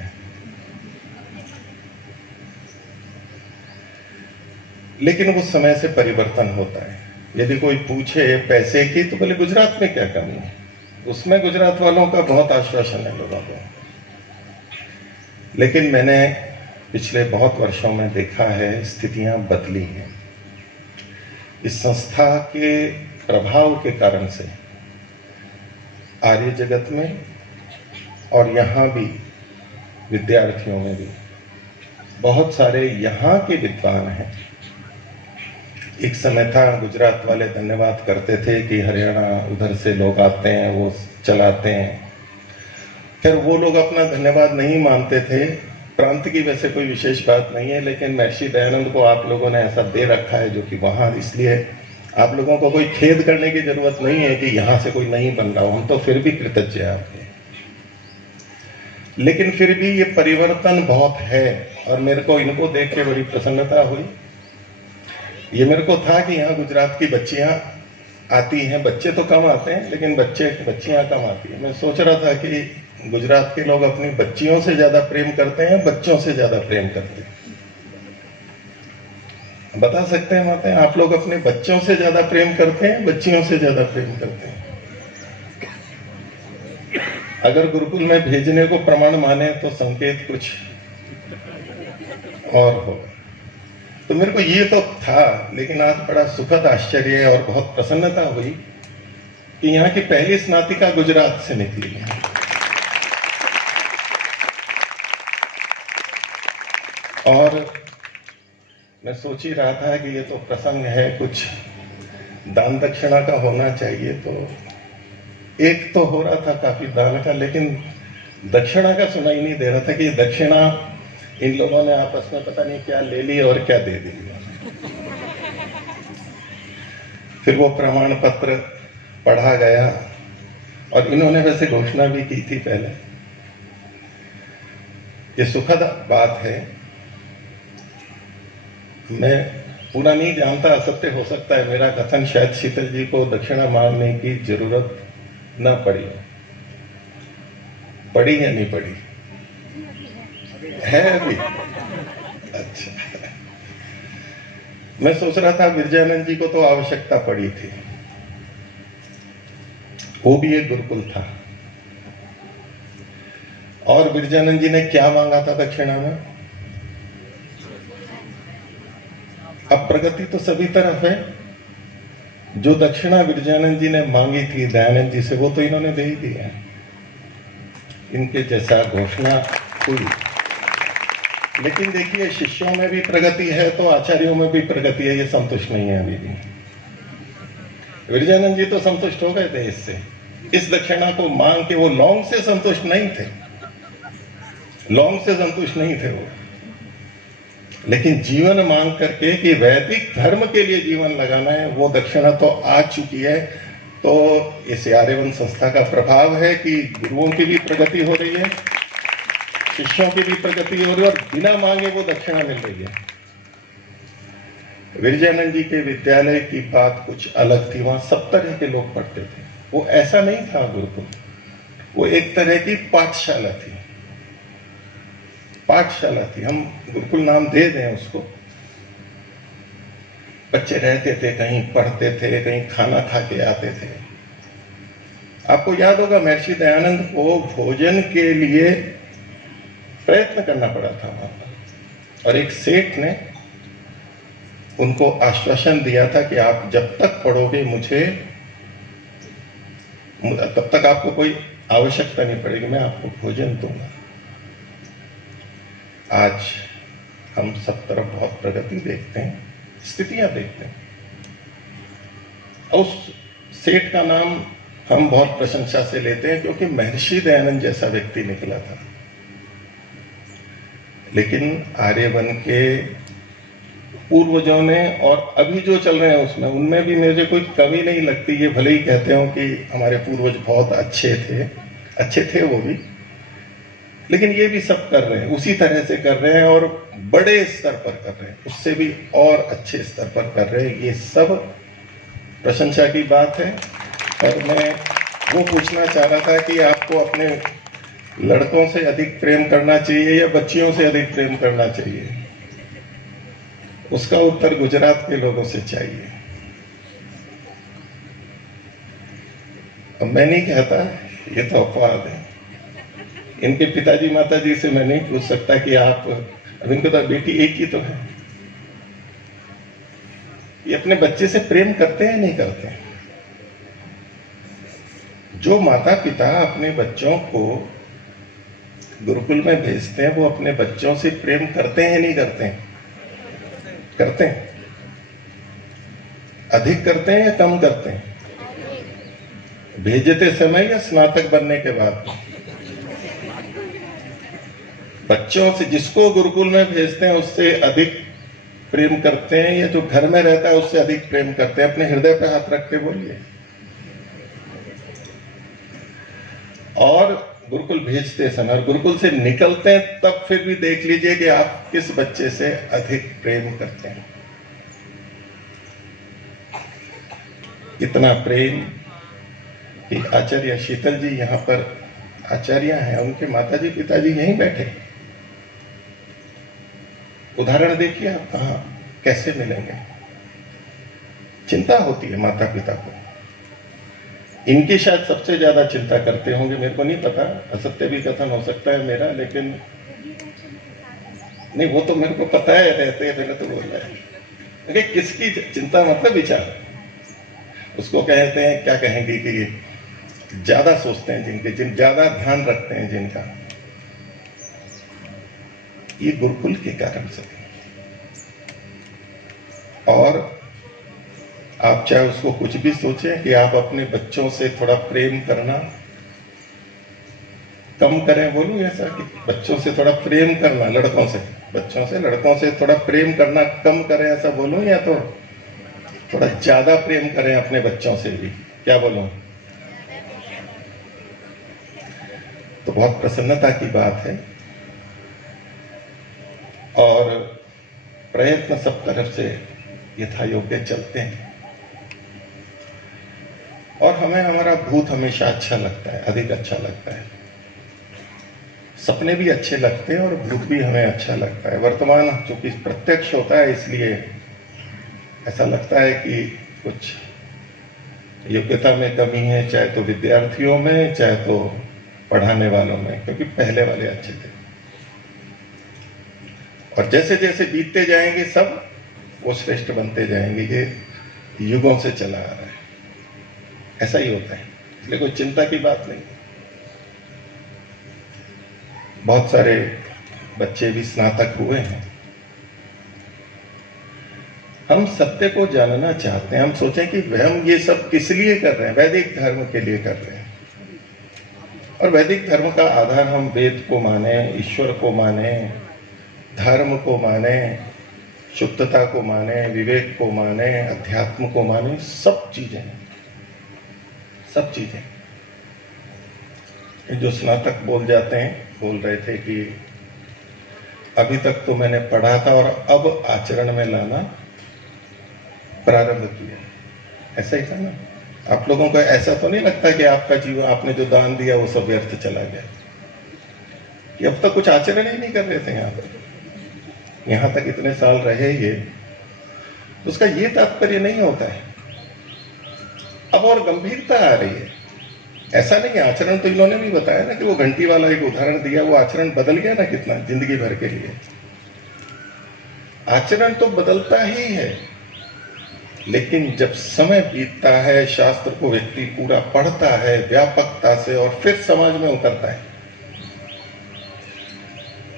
लेकिन उस समय से परिवर्तन होता है। यदि कोई पूछे पैसे की तो बोले गुजरात में क्या कमी है, उसमें गुजरात वालों का बहुत आश्वासन है लोगों को। लेकिन मैंने पिछले बहुत वर्षों में देखा है स्थितियां बदली हैं। इस संस्था के प्रभाव के कारण से आर्य जगत में और यहाँ भी विद्यार्थियों में भी बहुत सारे यहाँ के विद्वान हैं। एक समय था गुजरात वाले धन्यवाद करते थे कि हरियाणा उधर से लोग आते हैं, वो चलाते हैं। खैर वो लोग अपना धन्यवाद नहीं मानते थे। प्रांत की वैसे कोई विशेष बात नहीं है, लेकिन महर्षि दयानंद को आप लोगों ने ऐसा दे रखा है जो कि वहां, इसलिए आप लोगों को कोई खेद करने की जरूरत नहीं है कि यहां से कोई नहीं बन रहा हो। हम तो फिर भी कृतज्ञ हैं आपके। लेकिन फिर भी ये परिवर्तन बहुत है और मेरे को इनको देख के बड़ी प्रसन्नता हुई। ये मेरे को था कि यहाँ गुजरात की बच्चियां आती हैं, बच्चे तो कम आते हैं लेकिन बच्चियां कम आती हैं। मैं सोच रहा था कि गुजरात के लोग अपनी बच्चियों से ज्यादा प्रेम करते हैं, बच्चों से ज्यादा प्रेम करते हैं। बता सकते हैं माता, आप लोग अपने बच्चों से ज्यादा प्रेम करते हैं, बच्चियों से ज्यादा प्रेम करते हैं? अगर गुरुकुल में भेजने को प्रमाण माने तो संकेत कुछ और हो। तो मेरे को ये तो था, लेकिन आज बड़ा सुखद आश्चर्य और बहुत प्रसन्नता हुई कि यहाँ की पहली स्नातिका गुजरात से निकली है। और मैं सोच ही रहा था कि ये तो प्रसंग है, कुछ दान दक्षिणा का होना चाहिए। तो एक तो हो रहा था काफी दान का, लेकिन दक्षिणा का सुनाई नहीं दे रहा था कि दक्षिणा इन लोगों ने आपस में पता नहीं क्या ले ली और क्या दे दी। फिर वो प्रमाण पत्र पढ़ा गया और इन्होंने वैसे घोषणा भी की थी पहले। ये सुखद बात है। मैं पूरा नहीं जानता, असत्य हो सकता है मेरा कथन, शायद शीतल जी को दक्षिणा मांगने की जरूरत न पड़ी। पड़ी या नहीं पड़ी है अभी? अच्छा, मैं सोच रहा था विरजानंद जी को तो आवश्यकता पड़ी थी, वो भी एक गुरुकुल था। और विरजानंद जी ने क्या मांगा था दक्षिणा में? अब प्रगति तो सभी तरफ है। जो दक्षिणा विरजानंद जी ने मांगी थी दयानंद जी से, वो तो इन्होंने दे ही दी है। इनके जैसा घोषणा हुई। लेकिन देखिए, शिष्यों में भी प्रगति है तो आचार्यों में भी प्रगति है, ये संतुष्ट नहीं है अभी भी। विरजानंद जी तो संतुष्ट हो गए थे इससे, इस दक्षिणा को मांग के। वो लौंग से संतुष्ट नहीं थे, लौंग से संतुष्ट नहीं थे वो, लेकिन जीवन मांग करके कि वैदिक धर्म के लिए जीवन लगाना है, वो दक्षिणा तो आ चुकी है। तो इस आर्यवन संस्था का प्रभाव है कि गुरुओं की भी प्रगति हो रही है, शिष्यों की भी प्रगति हो रही है और बिना मांगे वो दक्षिणा मिल रही है। विरजानंद जी के विद्यालय की बात कुछ अलग थी। वहां सब तरह के लोग पढ़ते थे। वो ऐसा नहीं था गुरुकुल, वो एक तरह की पाठशाला थी। पाठशाला थी, हम गुरुकुल नाम दे दें उसको। बच्चे रहते थे, कहीं पढ़ते थे, कहीं खाना खा के आते थे। आपको याद होगा महर्षि दयानंद को भोजन के लिए प्रयत्न करना पड़ा था वहां पर। और एक सेठ ने उनको आश्वासन दिया था कि आप जब तक पढ़ोगे मुझे, तब तक आपको कोई आवश्यकता नहीं पड़ेगी, मैं आपको भोजन दूंगा। आज हम सब तरफ बहुत प्रगति देखते हैं, स्थितियां देखते हैं। उस सेठ का नाम हम बहुत प्रशंसा से लेते हैं क्योंकि महर्षि दयानंद जैसा व्यक्ति निकला था। लेकिन आर्यवन के पूर्वजों ने और अभी जो चल रहे हैं उसमें, उनमें भी मुझे कोई कमी नहीं लगती। ये भले ही कहते हो कि हमारे पूर्वज बहुत अच्छे थे वो भी, लेकिन ये भी सब कर रहे हैं, उसी तरह से कर रहे हैं और बड़े स्तर पर कर रहे हैं, उससे भी और अच्छे स्तर पर कर रहे हैं। ये सब प्रशंसा की बात है। और मैं वो पूछना चाह रहा था कि आपको अपने लड़कों से अधिक प्रेम करना चाहिए या बच्चियों से अधिक प्रेम करना चाहिए? उसका उत्तर गुजरात के लोगों से चाहिए। अब मैं नहीं कहता, ये तो अपवाद है। इनके पिताजी माताजी से मैं नहीं पूछ सकता कि आप, अब इनको तो बेटी एक ही तो है, ये अपने बच्चे से प्रेम करते हैं नहीं करते हैं? जो माता पिता अपने बच्चों को गुरुकुल में भेजते हैं वो अपने बच्चों से प्रेम करते हैं नहीं करते हैं? करते हैं। अधिक करते हैं या कम करते हैं? भेजते समय या स्नातक बनने के बाद? बच्चों से, जिसको गुरुकुल में भेजते हैं उससे अधिक प्रेम करते हैं या जो घर में रहता है उससे अधिक प्रेम करते हैं? अपने हृदय पे हाथ रख के बोलिए। और गुरुकुल भेजते समय और गुरुकुल से निकलते हैं तब फिर भी देख लीजिए कि आप किस बच्चे से अधिक प्रेम करते हैं। इतना प्रेम कि आचार्य शीतल जी यहाँ पर आचार्य हैं, उनके माताजी पिताजी यहीं बैठे। उदाहरण देखिए आप कहाँ कैसे मिलेंगे। चिंता होती है माता पिता को, इनकी शायद सबसे ज्यादा चिंता करते होंगे, मेरे को नहीं पता, असत्य भी कथन हो सकता है मेरा, लेकिन नहीं वो तो मेरे को पता है, रहते हैं मैंने तो बोला है। लेकिन किसकी चिंता मतलब विचार, उसको कहते हैं, क्या कहेंगे कि ज्यादा सोचते हैं जिन ज्यादा ध्यान रखते हैं जिनका, ये गुरुकुल के कारण से। और आप चाहे उसको कुछ भी सोचें कि आप अपने बच्चों से थोड़ा प्रेम करना कम करें, बोलूं ऐसा कि बच्चों से थोड़ा प्रेम करना, लड़कों से थोड़ा प्रेम करना कम करें, ऐसा बोलूं, या तो थोड़ा ज्यादा प्रेम करें अपने बच्चों से भी, क्या बोलूं? तो बहुत प्रसन्नता की बात है और प्रयत्न सब तरफ से यथा योग्य चलते हैं और हमें हमारा भूत हमेशा अच्छा लगता है, अधिक अच्छा लगता है। सपने भी अच्छे लगते हैं और भूत भी हमें अच्छा लगता है। वर्तमान चूंकि प्रत्यक्ष होता है इसलिए ऐसा लगता है कि कुछ योग्यता में कमी है, चाहे तो विद्यार्थियों में चाहे तो पढ़ाने वालों में, क्योंकि पहले वाले अच्छे थे। और जैसे जैसे बीतते जाएंगे सब वो श्रेष्ठ बनते जाएंगे। ये युगों से चला आ रहा है, ऐसा ही होता है, इसलिए कोई चिंता की बात नहीं। बहुत सारे बच्चे भी स्नातक हुए हैं। हम सत्य को जानना चाहते हैं, हम सोचें कि हम ये सब किस लिए कर रहे हैं, वैदिक धर्म के लिए कर रहे हैं। और वैदिक धर्म का आधार हम वेद को माने, ईश्वर को माने, धर्म को माने, शुद्धता को माने, विवेक को माने, अध्यात्म को माने, सब चीजें हैं, सब चीजें। जो स्नातक बोल जाते हैं, बोल रहे थे कि अभी तक तो मैंने पढ़ा था और अब आचरण में लाना प्रारंभ किया, ऐसा ही था ना? आप लोगों को ऐसा तो नहीं लगता कि आपका जीवन, आपने जो दान दिया वो सब व्यर्थ चला गया, कि अब तक कुछ आचरण ही नहीं कर रहे थे? यहाँ तक इतने साल रहे ये, तो उसका ये तात्पर्य नहीं होता है। अब और गंभीरता आ रही है, ऐसा नहीं है, आचरण तो इन्होंने भी बताया ना कि वो घंटी वाला एक उदाहरण दिया, वो आचरण बदल गया ना कितना जिंदगी भर के लिए। आचरण तो बदलता ही है, लेकिन जब समय बीतता है, शास्त्र को व्यक्ति पूरा पढ़ता है व्यापकता से और फिर समाज में उतरता है,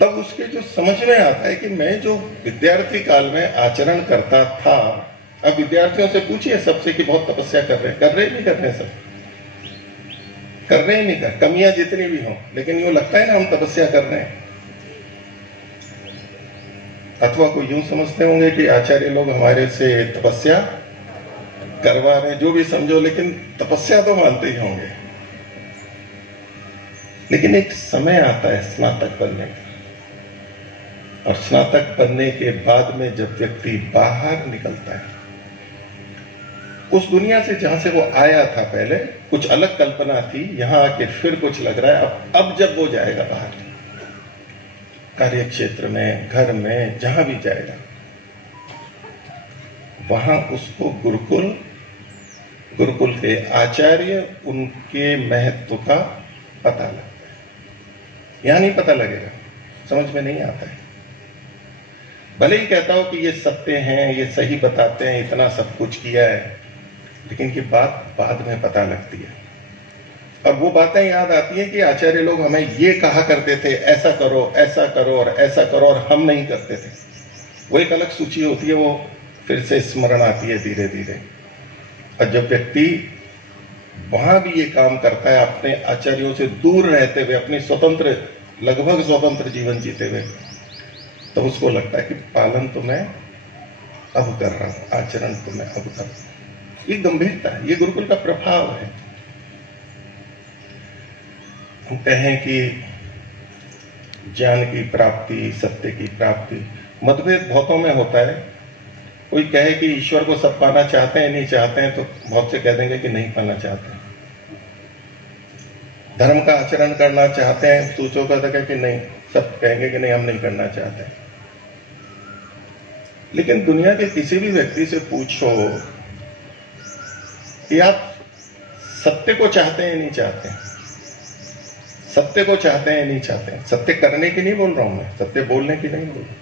तब उसके जो समझ में आता है कि मैं जो विद्यार्थी काल में आचरण करता था, अब विद्यार्थियों से पूछिए सबसे कि बहुत तपस्या कर रहे ही नहीं कर रहे सब, कर रहे ही नहीं कर, कमियां जितनी भी हों, लेकिन यूं लगता है ना हम तपस्या कर रहे हैं। अथवा कोई यूं समझते होंगे कि आचार्य लोग हमारे से तपस्या करवा रहे हैं, जो भी समझो, लेकिन तपस्या तो मानते ही होंगे। लेकिन एक समय आता है स्नातक बनने का, और स्नातक बनने के बाद में जब व्यक्ति बाहर निकलता है उस दुनिया से जहां से वो आया था, पहले कुछ अलग कल्पना थी, यहां आके फिर कुछ लग रहा है। अब जब वो जाएगा बाहर, कार्य क्षेत्र में, घर में, जहां भी जाएगा, वहां उसको गुरुकुल के आचार्य, उनके महत्व का पता लगता है। यहां नहीं पता लगेगा, समझ में नहीं आता है। भले ही कहता हो कि ये सत्य हैं, ये सही बताते हैं, इतना सब कुछ किया है, लेकिन ये बात बाद में पता लगती है। और वो बातें याद आती हैं कि आचार्य लोग हमें ये कहा करते थे, ऐसा करो और ऐसा करो, और हम नहीं करते थे। वो एक अलग सूची होती है, वो फिर से स्मरण आती है धीरे धीरे। और जब व्यक्ति वहां भी ये काम करता है, अपने आचार्यों से दूर रहते हुए, अपनी लगभग स्वतंत्र जीवन जीते हुए, तो उसको लगता है कि पालन तो मैं अब कर रहा हूं, आचरण तो मैं अब कर रहा हूं। ये गंभीरता है, ये गुरुकुल का प्रभाव है। हम कहें कि ज्ञान की प्राप्ति, सत्य की प्राप्ति, मतभेद बहुतों में होता है। कोई कहे कि ईश्वर को सब पाना चाहते हैं, नहीं चाहते हैं, तो बहुत से कह देंगे कि नहीं पाना चाहते हैं। धर्म का आचरण करना चाहते हैं, सोचो कहते हैं कि नहीं, सब कहेंगे कि नहीं हम नहीं करना चाहते। लेकिन दुनिया के किसी भी व्यक्ति से पूछो कि आप सत्य को चाहते हैं नहीं चाहते हैं, सत्य को चाहते हैं नहीं चाहते हैं। सत्य करने की नहीं बोल रहा हूं मैं, सत्य बोलने की नहीं बोल रहा।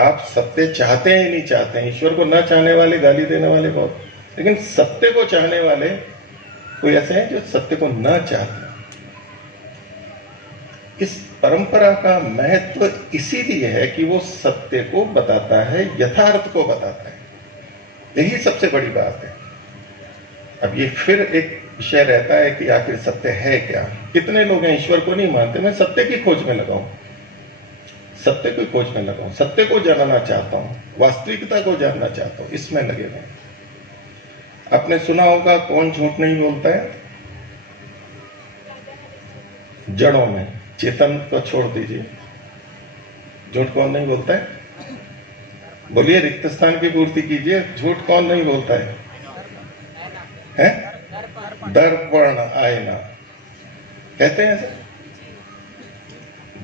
आप सत्य चाहते हैं नहीं चाहते हैं। ईश्वर को न चाहने वाले, गाली देने वाले बहुत, लेकिन सत्य को चाहने वाले कोई ऐसे हैं जो सत्य को न चाहते। इस परंपरा का महत्व इसीलिए है कि वो सत्य को बताता है, यथार्थ को बताता है। यही सबसे बड़ी बात है। अब ये फिर एक विषय रहता है कि आखिर सत्य है क्या। कितने लोग हैं ईश्वर को नहीं मानते, मैं सत्य की खोज में लगा हूं, सत्य की खोज में लगा हूं, सत्य को जानना चाहता हूं, वास्तविकता को जानना चाहता हूं, इसमें लगे हुए। आपने सुना होगा कौन झूठ नहीं बोलता है? जड़ों में, चेतन को छोड़ दीजिए, झूठ कौन नहीं बोलता है? बोलिए, रिक्त स्थान की पूर्ति कीजिए, झूठ कौन नहीं बोलता है? दर्पण, आईना कहते हैं ऐसा।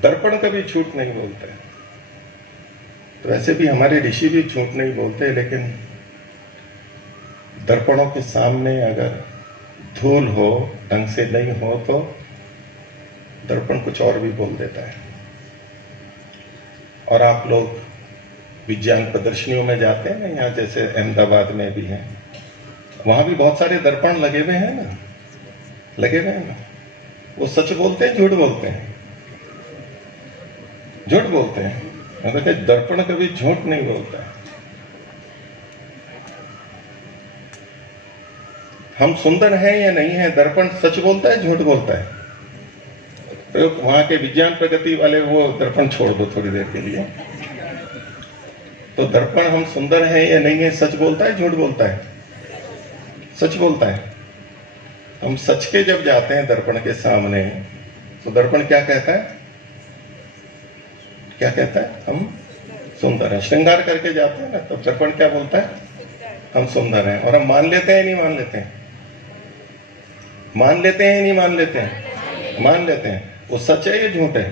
दर्पण कभी झूठ नहीं बोलते। तो ऐसे भी हमारे ऋषि भी झूठ नहीं बोलते, लेकिन दर्पणों के सामने अगर धूल हो, ढंग से नहीं हो, तो दर्पण कुछ और भी बोल देता है। और आप लोग विज्ञान प्रदर्शनियों में जाते हैं ना, यहाँ जैसे अहमदाबाद में भी है, वहां भी बहुत सारे दर्पण लगे हुए हैं ना, लगे हुए हैं ना। वो सच बोलते हैं, झूठ बोलते हैं? झूठ बोलते हैं। मतलब दर्पण कभी झूठ नहीं बोलता है। हम सुंदर हैं या नहीं है, दर्पण सच बोलता है, झूठ बोलता है? तो वहां के विज्ञान प्रगति वाले वो दर्पण छोड़ दो थोड़ी देर के लिए। तो दर्पण हम सुंदर हैं या नहीं है, सच बोलता है, झूठ बोलता है? सच बोलता है। हम सच के जब जाते हैं दर्पण के सामने, तो दर्पण क्या कहता है? क्या कहता है? हम सुंदर हैं। श्रृंगार करके जाते हैं ना, तब दर्पण क्या बोलता है? हम सुंदर हैं। और हम मान लेते हैं नहीं मान लेते हैं? मान लेते हैं नहीं मान लेते हैं? मान लेते हैं। वो सच है या झूठ है?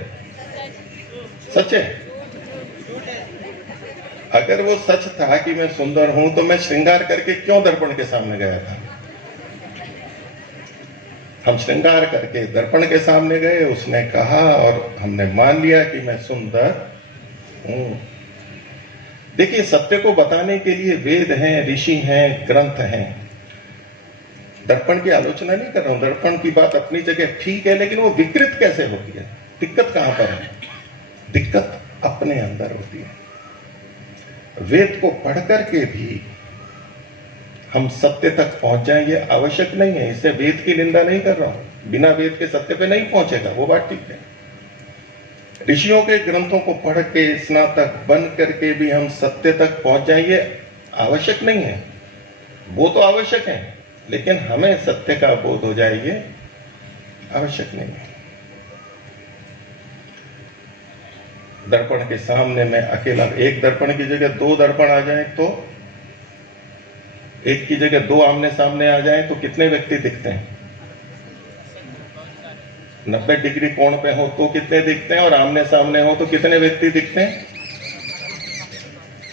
सच है। अगर वो सच था कि मैं सुंदर हूं, तो मैं श्रृंगार करके क्यों दर्पण के सामने गया था? हम श्रृंगार करके दर्पण के सामने गए, उसने कहा और हमने मान लिया कि मैं सुंदर हूं। देखिए, सत्य को बताने के लिए वेद हैं, ऋषि हैं, ग्रंथ हैं। दर्पण की आलोचना नहीं कर रहा हूं, दर्पण की बात अपनी जगह ठीक है, लेकिन वो विकृत कैसे होती है? दिक्कत कहां पर है? दिक्कत अपने अंदर होती है। वेद को पढ़ करके भी हम सत्य तक पहुंच जाएं, ये आवश्यक नहीं है। इससे वेद की निंदा नहीं कर रहा हूं, बिना वेद के सत्य पे नहीं पहुंचेगा, वो बात ठीक है। ऋषियों के ग्रंथों को पढ़ के स्नातक बन करके भी हम सत्य तक पहुंच जाएं, ये आवश्यक नहीं है। वो तो आवश्यक है, लेकिन हमें सत्य का बोध हो जाए, ये आवश्यक नहीं है। दर्पण के सामने मैं अकेला, एक दर्पण की जगह 2 दर्पण आ जाएं तो, एक की जगह 2 आमने सामने आ जाएं तो कितने व्यक्ति दिखते हैं? 90 डिग्री कोण पे हो तो कितने दिखते हैं, और आमने सामने हो तो कितने व्यक्ति दिखते हैं?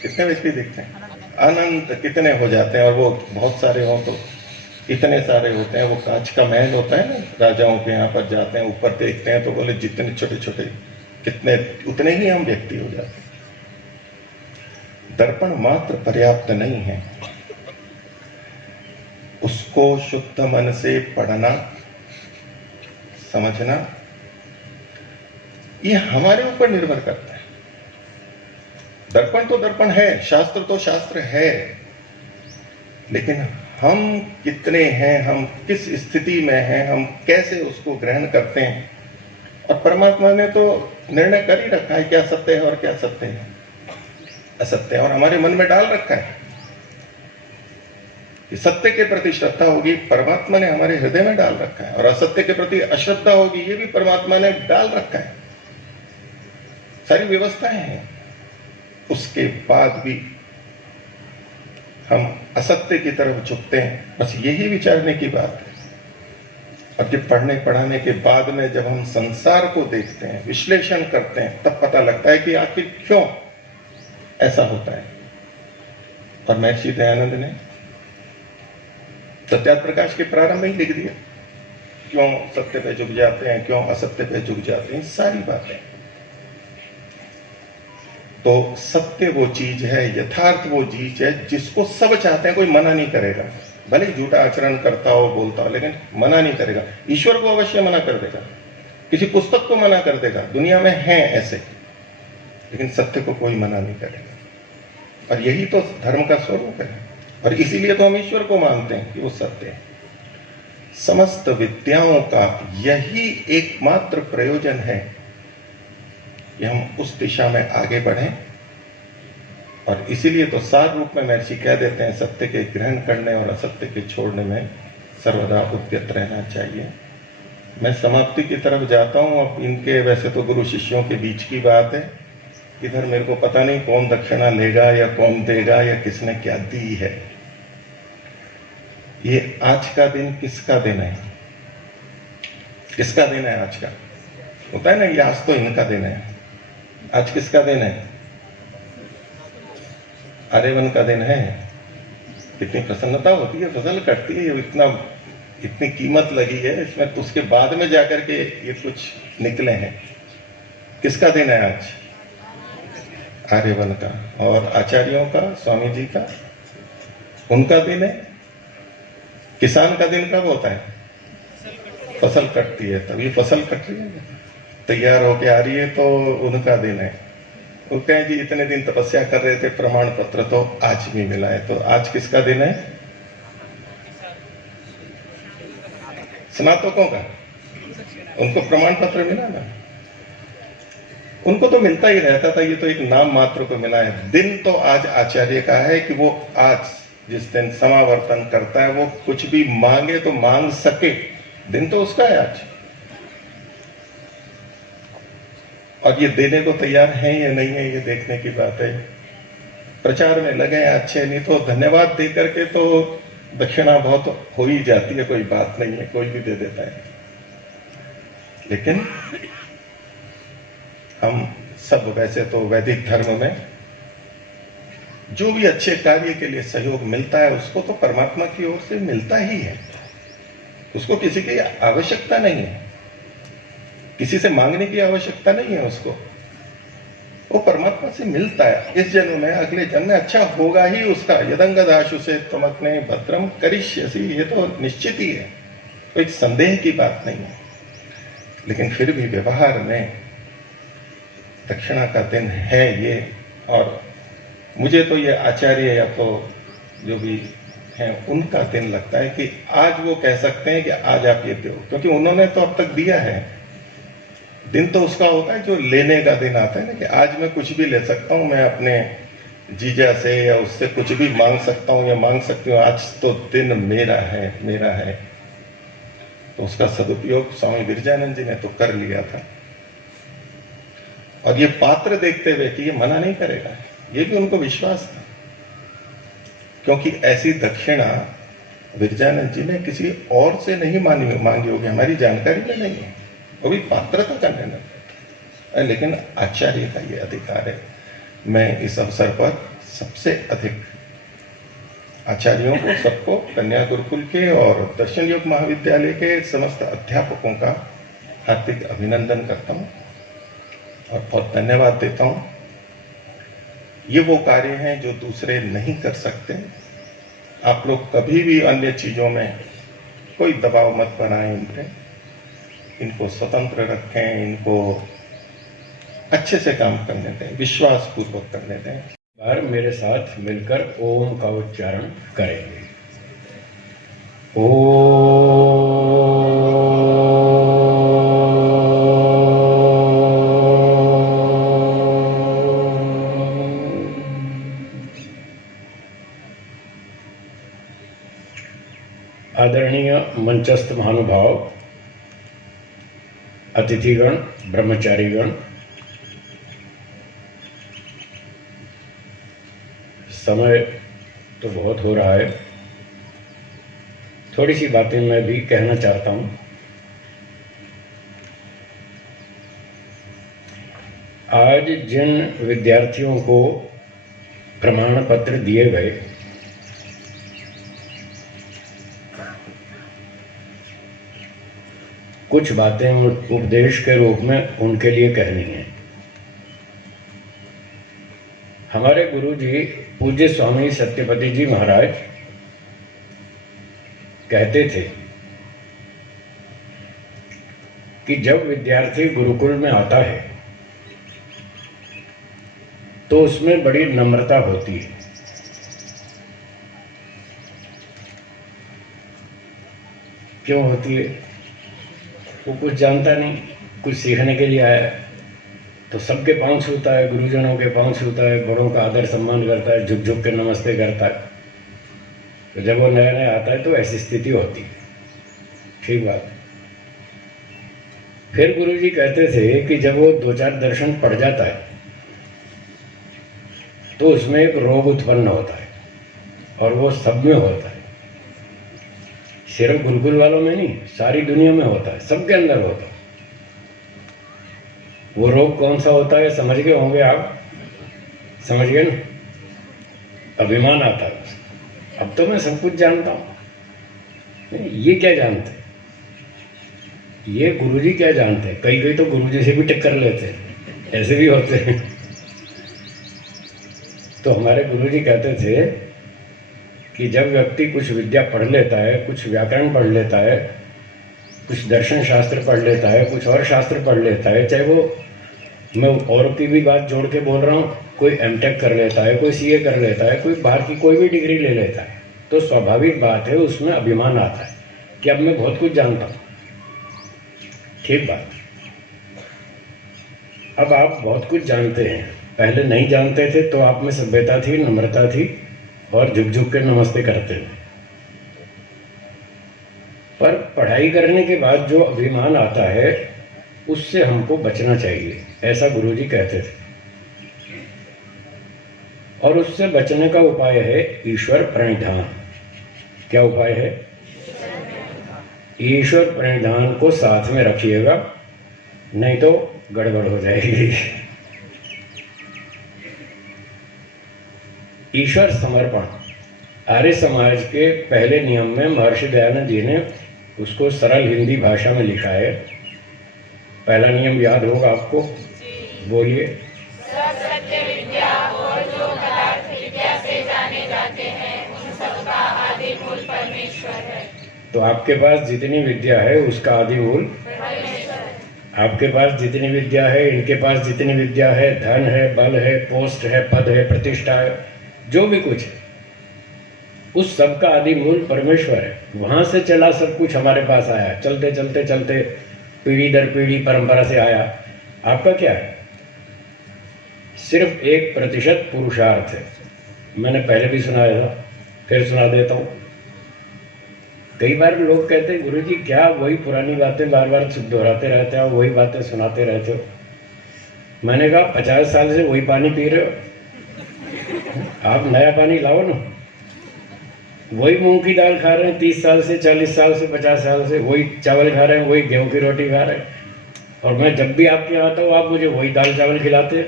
कितने व्यक्ति दिखते हैं? अनंत कितने हो जाते हैं। और वो बहुत सारे हो तो इतने सारे होते हैं। वो कांच का महल होता है ना, राजाओं के यहाँ पर जाते हैं, ऊपर देखते हैं तो बोले जितने छोटे छोटे कितने, उतने ही हम व्यक्ति हो जाते हैं। दर्पण मात्र पर्याप्त नहीं है, उसको शुद्ध मन से पढ़ना, समझना, ये हमारे ऊपर निर्भर करता है। दर्पण तो दर्पण है, शास्त्र तो शास्त्र है, लेकिन हम कितने हैं, हम किस स्थिति में हैं, हम कैसे उसको ग्रहण करते हैं। और परमात्मा ने तो निर्णय कर ही रखा है क्या सत्य है और क्या सत्य है, असत्य है, और हमारे मन में डाल रखा है कि सत्य के प्रति श्रद्धा होगी, परमात्मा ने हमारे हृदय में डाल रखा है, और असत्य के प्रति अश्रद्धा होगी, ये भी परमात्मा ने डाल रखा है। सारी व्यवस्थाएं हैं। उसके बाद भी हम असत्य की तरफ झुकते हैं, बस यही विचारने की बात है। और जब पढ़ने पढ़ाने के बाद में जब हम संसार को देखते हैं, विश्लेषण करते हैं, तब पता लगता है कि आखिर क्यों ऐसा होता है। और महर्षि दयानंद ने सत्यार्थ प्रकाश के प्रारंभ में ही लिख दिया, क्यों सत्य पे झुक जाते हैं, क्यों असत्य पे झुक जाते हैं, सारी बातें। तो सत्य वो चीज है, यथार्थ वो चीज है जिसको सब चाहते हैं, कोई मना नहीं करेगा। भले ही झूठा आचरण करता हो, बोलता हो, लेकिन मना नहीं करेगा। ईश्वर को अवश्य मना कर देगा, किसी पुस्तक को मना कर देगा, दुनिया में हैं ऐसे, लेकिन सत्य को कोई मना नहीं करेगा। और यही तो धर्म का स्वरूप है, और इसीलिए तो हम ईश्वर को मानते हैं कि वो सत्य है। समस्त विद्याओं का यही एकमात्र प्रयोजन है कि हम उस दिशा में आगे बढ़ें। और इसीलिए तो सार रूप में महर्षि कह देते हैं, सत्य के ग्रहण करने और असत्य के छोड़ने में सर्वदा उद्यत रहना चाहिए। मैं समाप्ति की तरफ जाता हूं। अब इनके वैसे तो गुरु शिष्यों के बीच की बात है, इधर मेरे को पता नहीं कौन दक्षिणा लेगा या कौन देगा या किसने क्या दी है। ये आज का दिन किसका दिन है? किसका दिन है आज का? होता है ना, ये आज तो इनका दिन है। आज किसका दिन है? आर्यवन का दिन है। कितनी प्रसन्नता होती है, फसल कटती है, इतनी कीमत लगी है इसमें, तो उसके बाद में जाकर के ये कुछ निकले हैं। किसका दिन है आज? आर्यवन का। और आचार्यों का, स्वामी जी का, उनका दिन है। किसान का दिन कब होता है? फसल कटती है, तभी फसल कट रही है, तैयार होके आ रही है, तो उनका दिन है। वो कहें जी इतने दिन तपस्या कर रहे थे, प्रमाण पत्र तो आज भी मिला है। तो आज किसका दिन है? स्नातकों का। उनको प्रमाण पत्र मिला ना, उनको तो मिलता ही रहता था, ये तो एक नाम मात्र को मिला है। दिन तो आज आचार्य का है कि वो आज जिस दिन समावर्तन करता है, वो कुछ भी मांगे तो मांग सके, दिन तो उसका है आज। और ये देने को तैयार है या नहीं है, ये देखने की बात है। प्रचार में लगे अच्छे, नहीं तो धन्यवाद दे करके तो दक्षिणा बहुत हो ही जाती है, कोई बात नहीं है, कोई भी दे देता है। लेकिन हम सब वैसे तो वैदिक धर्म में जो भी अच्छे कार्य के लिए सहयोग मिलता है, उसको तो परमात्मा की ओर से मिलता ही है। उसको किसी की आवश्यकता नहीं है, किसी से मांगने की आवश्यकता नहीं है उसको। वो परमात्मा से मिलता है इस जन्म में, अगले जन्म में अच्छा होगा ही उसका। यदंग दाशु से तमकने भद्रम करिष्यसि, ये तो निश्चित ही है, कोई संदेह की बात नहीं है। लेकिन फिर भी व्यवहार में दक्षिणा का दिन है ये, और मुझे तो ये आचार्य या तो जो भी हैं उनका दिन लगता है कि आज वो कह सकते हैं कि आज आप ये दो, क्योंकि उन्होंने तो अब तक दिया है। दिन तो उसका होता है जो लेने का दिन आता है ना, कि आज मैं कुछ भी ले सकता हूं, मैं अपने जीजा से या उससे कुछ भी मांग सकता हूं या मांग सकती हूँ, आज तो दिन मेरा है, मेरा है। तो उसका सदुपयोग स्वामी विरजानंद जी ने तो कर लिया था। और ये पात्र देखते हुए कि ये मना नहीं करेगा, ये भी उनको विश्वास था, क्योंकि ऐसी दक्षिणा विरजानंद जी ने किसी और से नहीं मांगी होगी, हमारी जानकारी में नहीं है, वो भी पात्रता का निर्णय है। लेकिन आचार्य का ये अधिकार है। मैं इस अवसर पर सबसे अधिक आचार्यों को, सबको, कन्या गुरुकुल के और दर्शन योग महाविद्यालय के समस्त अध्यापकों का हार्दिक अभिनंदन करता हूँ और बहुत धन्यवाद देता हूँ। ये वो कार्य हैं जो दूसरे नहीं कर सकते। आप लोग कभी भी अन्य चीजों में कोई दबाव मत बनाएं, इनको स्वतंत्र रखें, इनको अच्छे से काम करने दें, विश्वास पूर्वक करने दें। बार मेरे साथ मिलकर ओम का उच्चारण करेंगे। आदरणीय मंचस्थ महानुभाव, अतिथिगण, ब्रह्मचारीगण, समय तो बहुत हो रहा है, थोड़ी सी बातें मैं भी कहना चाहता हूं। आज जिन विद्यार्थियों को प्रमाण पत्र दिए गए, कुछ बातें उपदेश के रूप में उनके लिए कहनी है। हमारे गुरुजी पूज्य स्वामी सत्यपति जी महाराज कहते थे कि जब विद्यार्थी गुरुकुल में आता है तो उसमें बड़ी नम्रता होती है। क्यों होती है? वो कुछ जानता नहीं, कुछ सीखने के लिए आया है, तो सबके पांव छूता है, गुरुजनों के पांव छूता है, बड़ों का आदर सम्मान करता है, झुक झुक के नमस्ते करता है। तो जब वो नया नया आता है तो ऐसी स्थिति होती है। ठीक बात। फिर गुरुजी कहते थे कि जब वो 2-4 दर्शन पढ़ जाता है तो उसमें एक रोग उत्पन्न होता है, और वो सब में होता है, सिर्फ गुरुकुल वालों में नहीं, सारी दुनिया में होता है, सबके अंदर होता है। वो रोग कौन सा होता है समझ गए होंगे आप? समझ गए ना? अभिमान आता है। अब तो मैं सब कुछ जानता हूं। ये क्या जानते हैं? ये गुरुजी क्या जानते हैं? कई तो गुरुजी से भी टक्कर लेते हैं, ऐसे भी होते हैं। तो हमारे गुरुजी कहते थे कि जब व्यक्ति कुछ विद्या पढ़ लेता है, कुछ व्याकरण पढ़ लेता है, कुछ दर्शन शास्त्र पढ़ लेता है, कुछ और शास्त्र पढ़ लेता है, चाहे वो, मैं औरों की भी बात जोड़ के बोल रहा हूँ, कोई एमटेक कर लेता है, कोई सीए कर लेता है, कोई बाहर की कोई भी डिग्री ले लेता है, तो स्वाभाविक बात है उसमें अभिमान आता है कि अब मैं बहुत कुछ जानता हूँ। ठीक बात। अब आप बहुत कुछ जानते हैं, पहले नहीं जानते थे तो आप में सभ्यता थी, नम्रता थी, और झुक झुक के नमस्ते करते थे। पर पढ़ाई करने के बाद जो अभिमान आता है उससे हमको बचना चाहिए, ऐसा गुरुजी कहते थे। और उससे बचने का उपाय है ईश्वर प्रणिधान। क्या उपाय है? ईश्वर प्रणिधान को साथ में रखिएगा, नहीं तो गड़बड़ हो जाएगी। ईश्वर समर्पण आर्य समाज के पहले नियम में महर्षि दयानंद जी ने उसको सरल हिंदी भाषा में लिखा है। पहला नियम याद होगा आपको, बोलिए। तो आपके पास जितनी विद्या है उसका आदि मूल आपके पास जितनी विद्या है, इनके पास जितनी विद्या है, धन है, बल है, पोस्ट है, पद है, प्रतिष्ठा है, जो भी कुछ है, उस सब का आदि मूल परमेश्वर है। वहां से चला सब कुछ हमारे पास आया, चलते चलते चलते पीढ़ी दर पीढ़ी परंपरा से आया। आपका क्या है? सिर्फ 1% पुरुषार्थ है। मैंने पहले भी सुनाया था, फिर सुना देता हूँ। कई बार लोग कहते हैं गुरुजी क्या वही पुरानी बातें बार बार दोहराते रहते हो, वही बातें सुनाते रहते हो। मैंने कहा 50 साल से वही पानी पी रहे हो, आप नया पानी लाओ ना। वही मूंग की दाल खा रहे हैं 30 साल से, 40 साल से, 50 साल से, वही चावल खा रहे हैं, वही गेहूं की रोटी खा रहे हैं। और मैं जब भी आपके यहाँ आता हूँ आप मुझे वही दाल चावल खिलाते हैं।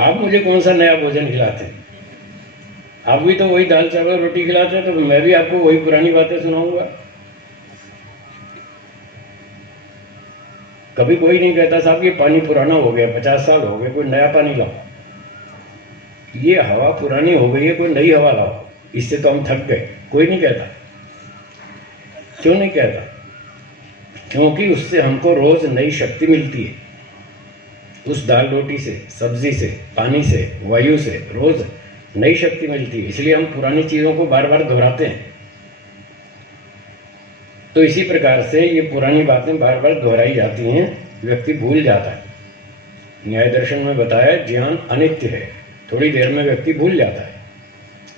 आप मुझे कौन सा नया भोजन खिलाते हैं? आप भी तो वही दाल चावल रोटी खिलाते हैं, तो मैं भी आपको वही पुरानी बातें सुनाऊंगा। कभी कोई नहीं कहता साहब ये पानी पुराना हो गया, 50 साल हो गए, कोई नया पानी लाओ। ये हवा पुरानी हो गई है, कोई नई हवा लाओ, इससे तो हम थक गए। कोई नहीं कहता। क्यों नहीं कहता? क्योंकि उससे हमको रोज नई शक्ति मिलती है। उस दाल रोटी से, सब्जी से, पानी से, वायु से रोज नई शक्ति मिलती है। इसलिए हम पुरानी चीजों को बार बार दोहराते हैं। तो इसी प्रकार से ये पुरानी बातें बार बार दोहराई जाती हैं, व्यक्ति भूल जाता है। न्याय दर्शन में बताया ज्ञान अनित्य है, थोड़ी देर में व्यक्ति भूल जाता है।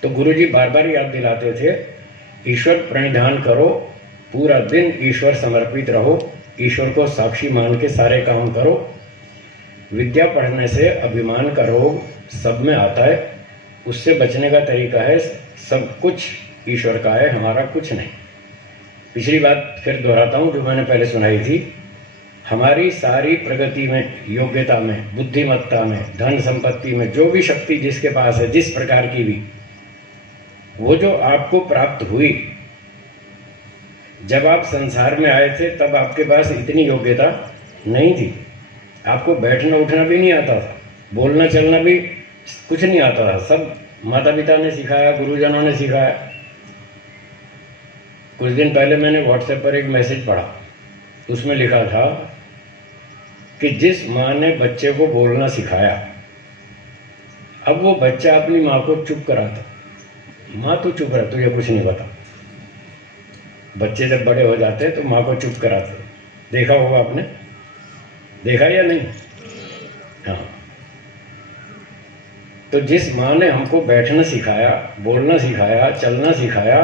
तो गुरुजी बार बार याद दिलाते थे, ईश्वर प्रणिधान करो, पूरा दिन ईश्वर समर्पित रहो, ईश्वर को साक्षी मान के सारे काम करो। विद्या पढ़ने से अभिमान का रोग सब में आता है, उससे बचने का तरीका है सब कुछ ईश्वर का है, हमारा कुछ नहीं। पिछली बात फिर दोहराता हूँ जो मैंने पहले सुनाई थी। हमारी सारी प्रगति में, योग्यता में, बुद्धिमत्ता में, धन संपत्ति में, जो भी शक्ति जिसके पास है, जिस प्रकार की भी, वो जो आपको प्राप्त हुई जब आप संसार में आए थे, तब आपके पास इतनी योग्यता नहीं थी। आपको बैठना उठना भी नहीं आता था, बोलना चलना भी कुछ नहीं आता था। सब माता पिता ने सिखाया, गुरुजनों ने सिखाया। कुछ दिन पहले मैंने व्हाट्सएप पर एक मैसेज पढ़ा, उसमें लिखा था कि जिस माँ ने बच्चे को बोलना सिखाया, अब वो बच्चा अपनी माँ को चुप कराता। माँ तो चुप रहा, तुझे कुछ नहीं पता। बच्चे जब बड़े हो जाते हैं तो माँ को चुप कराते। देखा होगा आपने, देखा या नहीं? हाँ। तो जिस माँ ने हमको बैठना सिखाया, बोलना सिखाया, चलना सिखाया,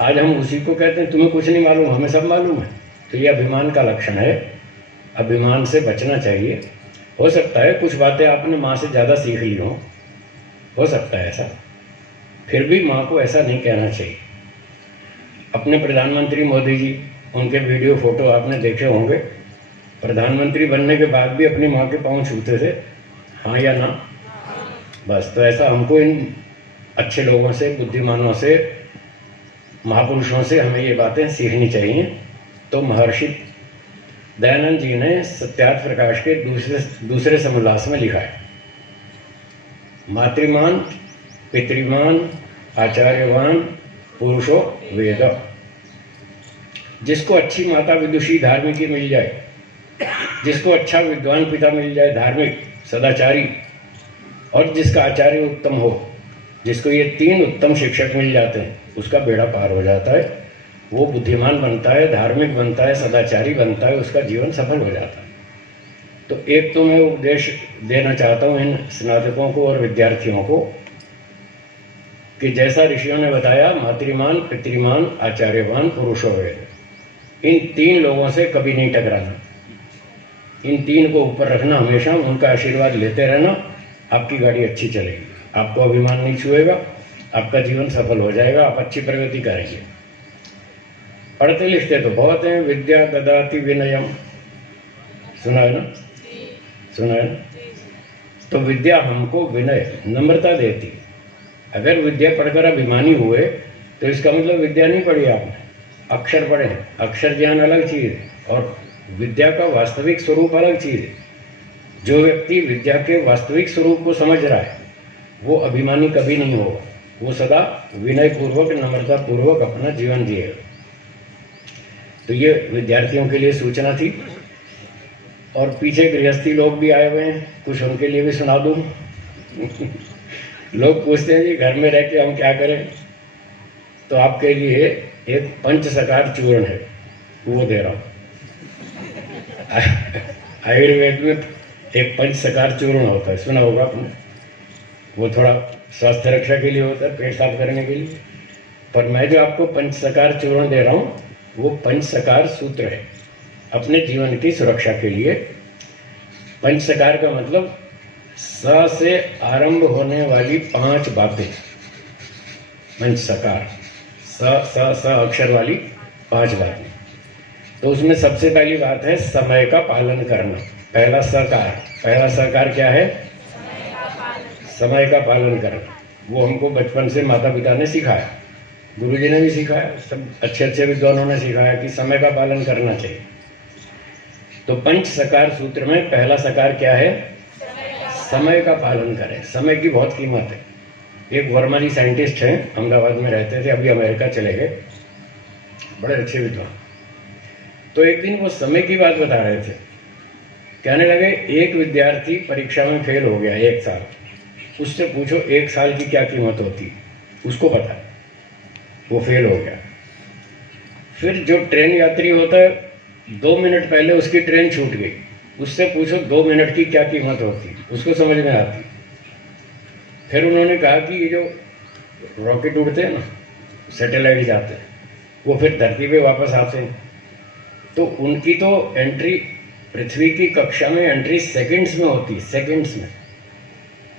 आज हम उसी को कहते हैं तुम्हें कुछ नहीं मालूम, हमें सब मालूम है। तो ये अभिमान का लक्षण है। अभिमान से बचना चाहिए। हो सकता है कुछ बातें आपने माँ से ज़्यादा सीख ली हो सकता है ऐसा, फिर भी माँ को ऐसा नहीं कहना चाहिए। अपने प्रधानमंत्री मोदी जी, उनके वीडियो फोटो आपने देखे होंगे। प्रधानमंत्री बनने के बाद भी अपनी माँ के पाँव छूते थे, हाँ या ना? बस। तो ऐसा हमको इन अच्छे लोगों से, बुद्धिमानों से, महापुरुषों से हमें ये बातें सीखनी चाहिए। तो महर्षि दयानंद जी ने सत्यार्थ प्रकाश के दूसरे समोल्लास में लिखा है, मातृमान पितृमान आचार्यवान पुरुषो वेद। जिसको अच्छी माता विदुषी धार्मिकी मिल जाए, जिसको अच्छा विद्वान पिता मिल जाए धार्मिक सदाचारी, और जिसका आचार्य उत्तम हो, जिसको ये 3 उत्तम शिक्षक मिल जाते हैं, उसका बेड़ा पार हो जाता है। वो बुद्धिमान बनता है, धार्मिक बनता है, सदाचारी बनता है, उसका जीवन सफल हो जाता है। तो एक तो मैं उपदेश देना चाहता हूँ इन स्नातकों को और विद्यार्थियों को कि जैसा ऋषियों ने बताया, मातृमान पितृमान आचार्यवान पुरुषो वेद, इन 3 लोगों से कभी नहीं टकराना। इन 3 को ऊपर रखना, हमेशा उनका आशीर्वाद लेते रहना। आपकी गाड़ी अच्छी चलेगी, आपको अभिमान नहीं छुएगा, आपका जीवन सफल हो जाएगा, आप अच्छी प्रगति करेंगे। पढ़ते लिखते तो बहुत हैं। विद्या ददाति विनयम, सुना है ना? सुना है ना? तो विद्या हमको विनय, नम्रता देती। अगर विद्या पढ़कर अभिमानी हुए तो इसका मतलब विद्या नहीं पढ़ी आपने, अक्षर पढ़ें, अक्षर ज्ञान अलग चीज़ है और विद्या का वास्तविक स्वरूप अलग चीज़ है। जो व्यक्ति विद्या के वास्तविक स्वरूप को समझ रहा है वो अभिमानी कभी नहीं होगा, वो सदा विनय पूर्वक नम्रता पूर्वक अपना जीवन जिएगा। तो ये विद्यार्थियों के लिए सूचना थी। और पीछे गृहस्थी लोग भी आए हुए हैं, कुछ उनके लिए भी सुना दूं। लोग पूछते हैं जी घर में रह के हम क्या करें, तो आपके लिए एक पंचसकार चूर्ण है, वो दे रहा हूँ। आयुर्वेद में एक पंचसकार चूर्ण होता है, सुना होगा आपने। वो थोड़ा स्वास्थ्य रक्षा के लिए होता है, पेट साफ करने के लिए। पर मैं जो आपको पंचसकार चूर्ण दे रहा हूँ वो पंचसकार सूत्र है अपने जीवन की सुरक्षा के लिए। पंचसकार का मतलब स से आरंभ होने वाली 5 बातें, पंचसकार, स अक्षर वाली 5 बातें। तो उसमें सबसे पहली बात है समय का पालन करना। पहला सकार क्या है? समय का पालन करना। वो हमको बचपन से माता पिता ने सिखाया, गुरुजी ने भी सिखाया, सब अच्छे अच्छे विद्वानों ने सिखाया कि समय का पालन करना चाहिए। तो पंच सकार सूत्र में पहला सकार क्या है? समय का पालन करें। समय की बहुत कीमत है। एक वर्मा जी साइंटिस्ट हैं, अहमदाबाद में रहते थे, अभी अमेरिका चले गए, बड़े अच्छे विद्वान। तो एक दिन वो समय की बात बता रहे थे, कहने लगे एक विद्यार्थी परीक्षा में फेल हो गया 1 साल, उससे पूछो 1 साल की क्या कीमत होती, उसको पता है, वो फेल हो गया। फिर जो ट्रेन यात्री होता है 2 मिनट पहले उसकी ट्रेन छूट गई, उससे पूछो 2 मिनट की क्या कीमत होती, उसको समझ में आती। फिर उन्होंने कहा कि ये जो रॉकेट उड़ते हैं ना, सैटेलाइट जाते हैं, वो फिर धरती पे वापस आते हैं, तो उनकी तो एंट्री पृथ्वी की कक्षा में एंट्री सेकंड्स में होती, सेकंड्स में।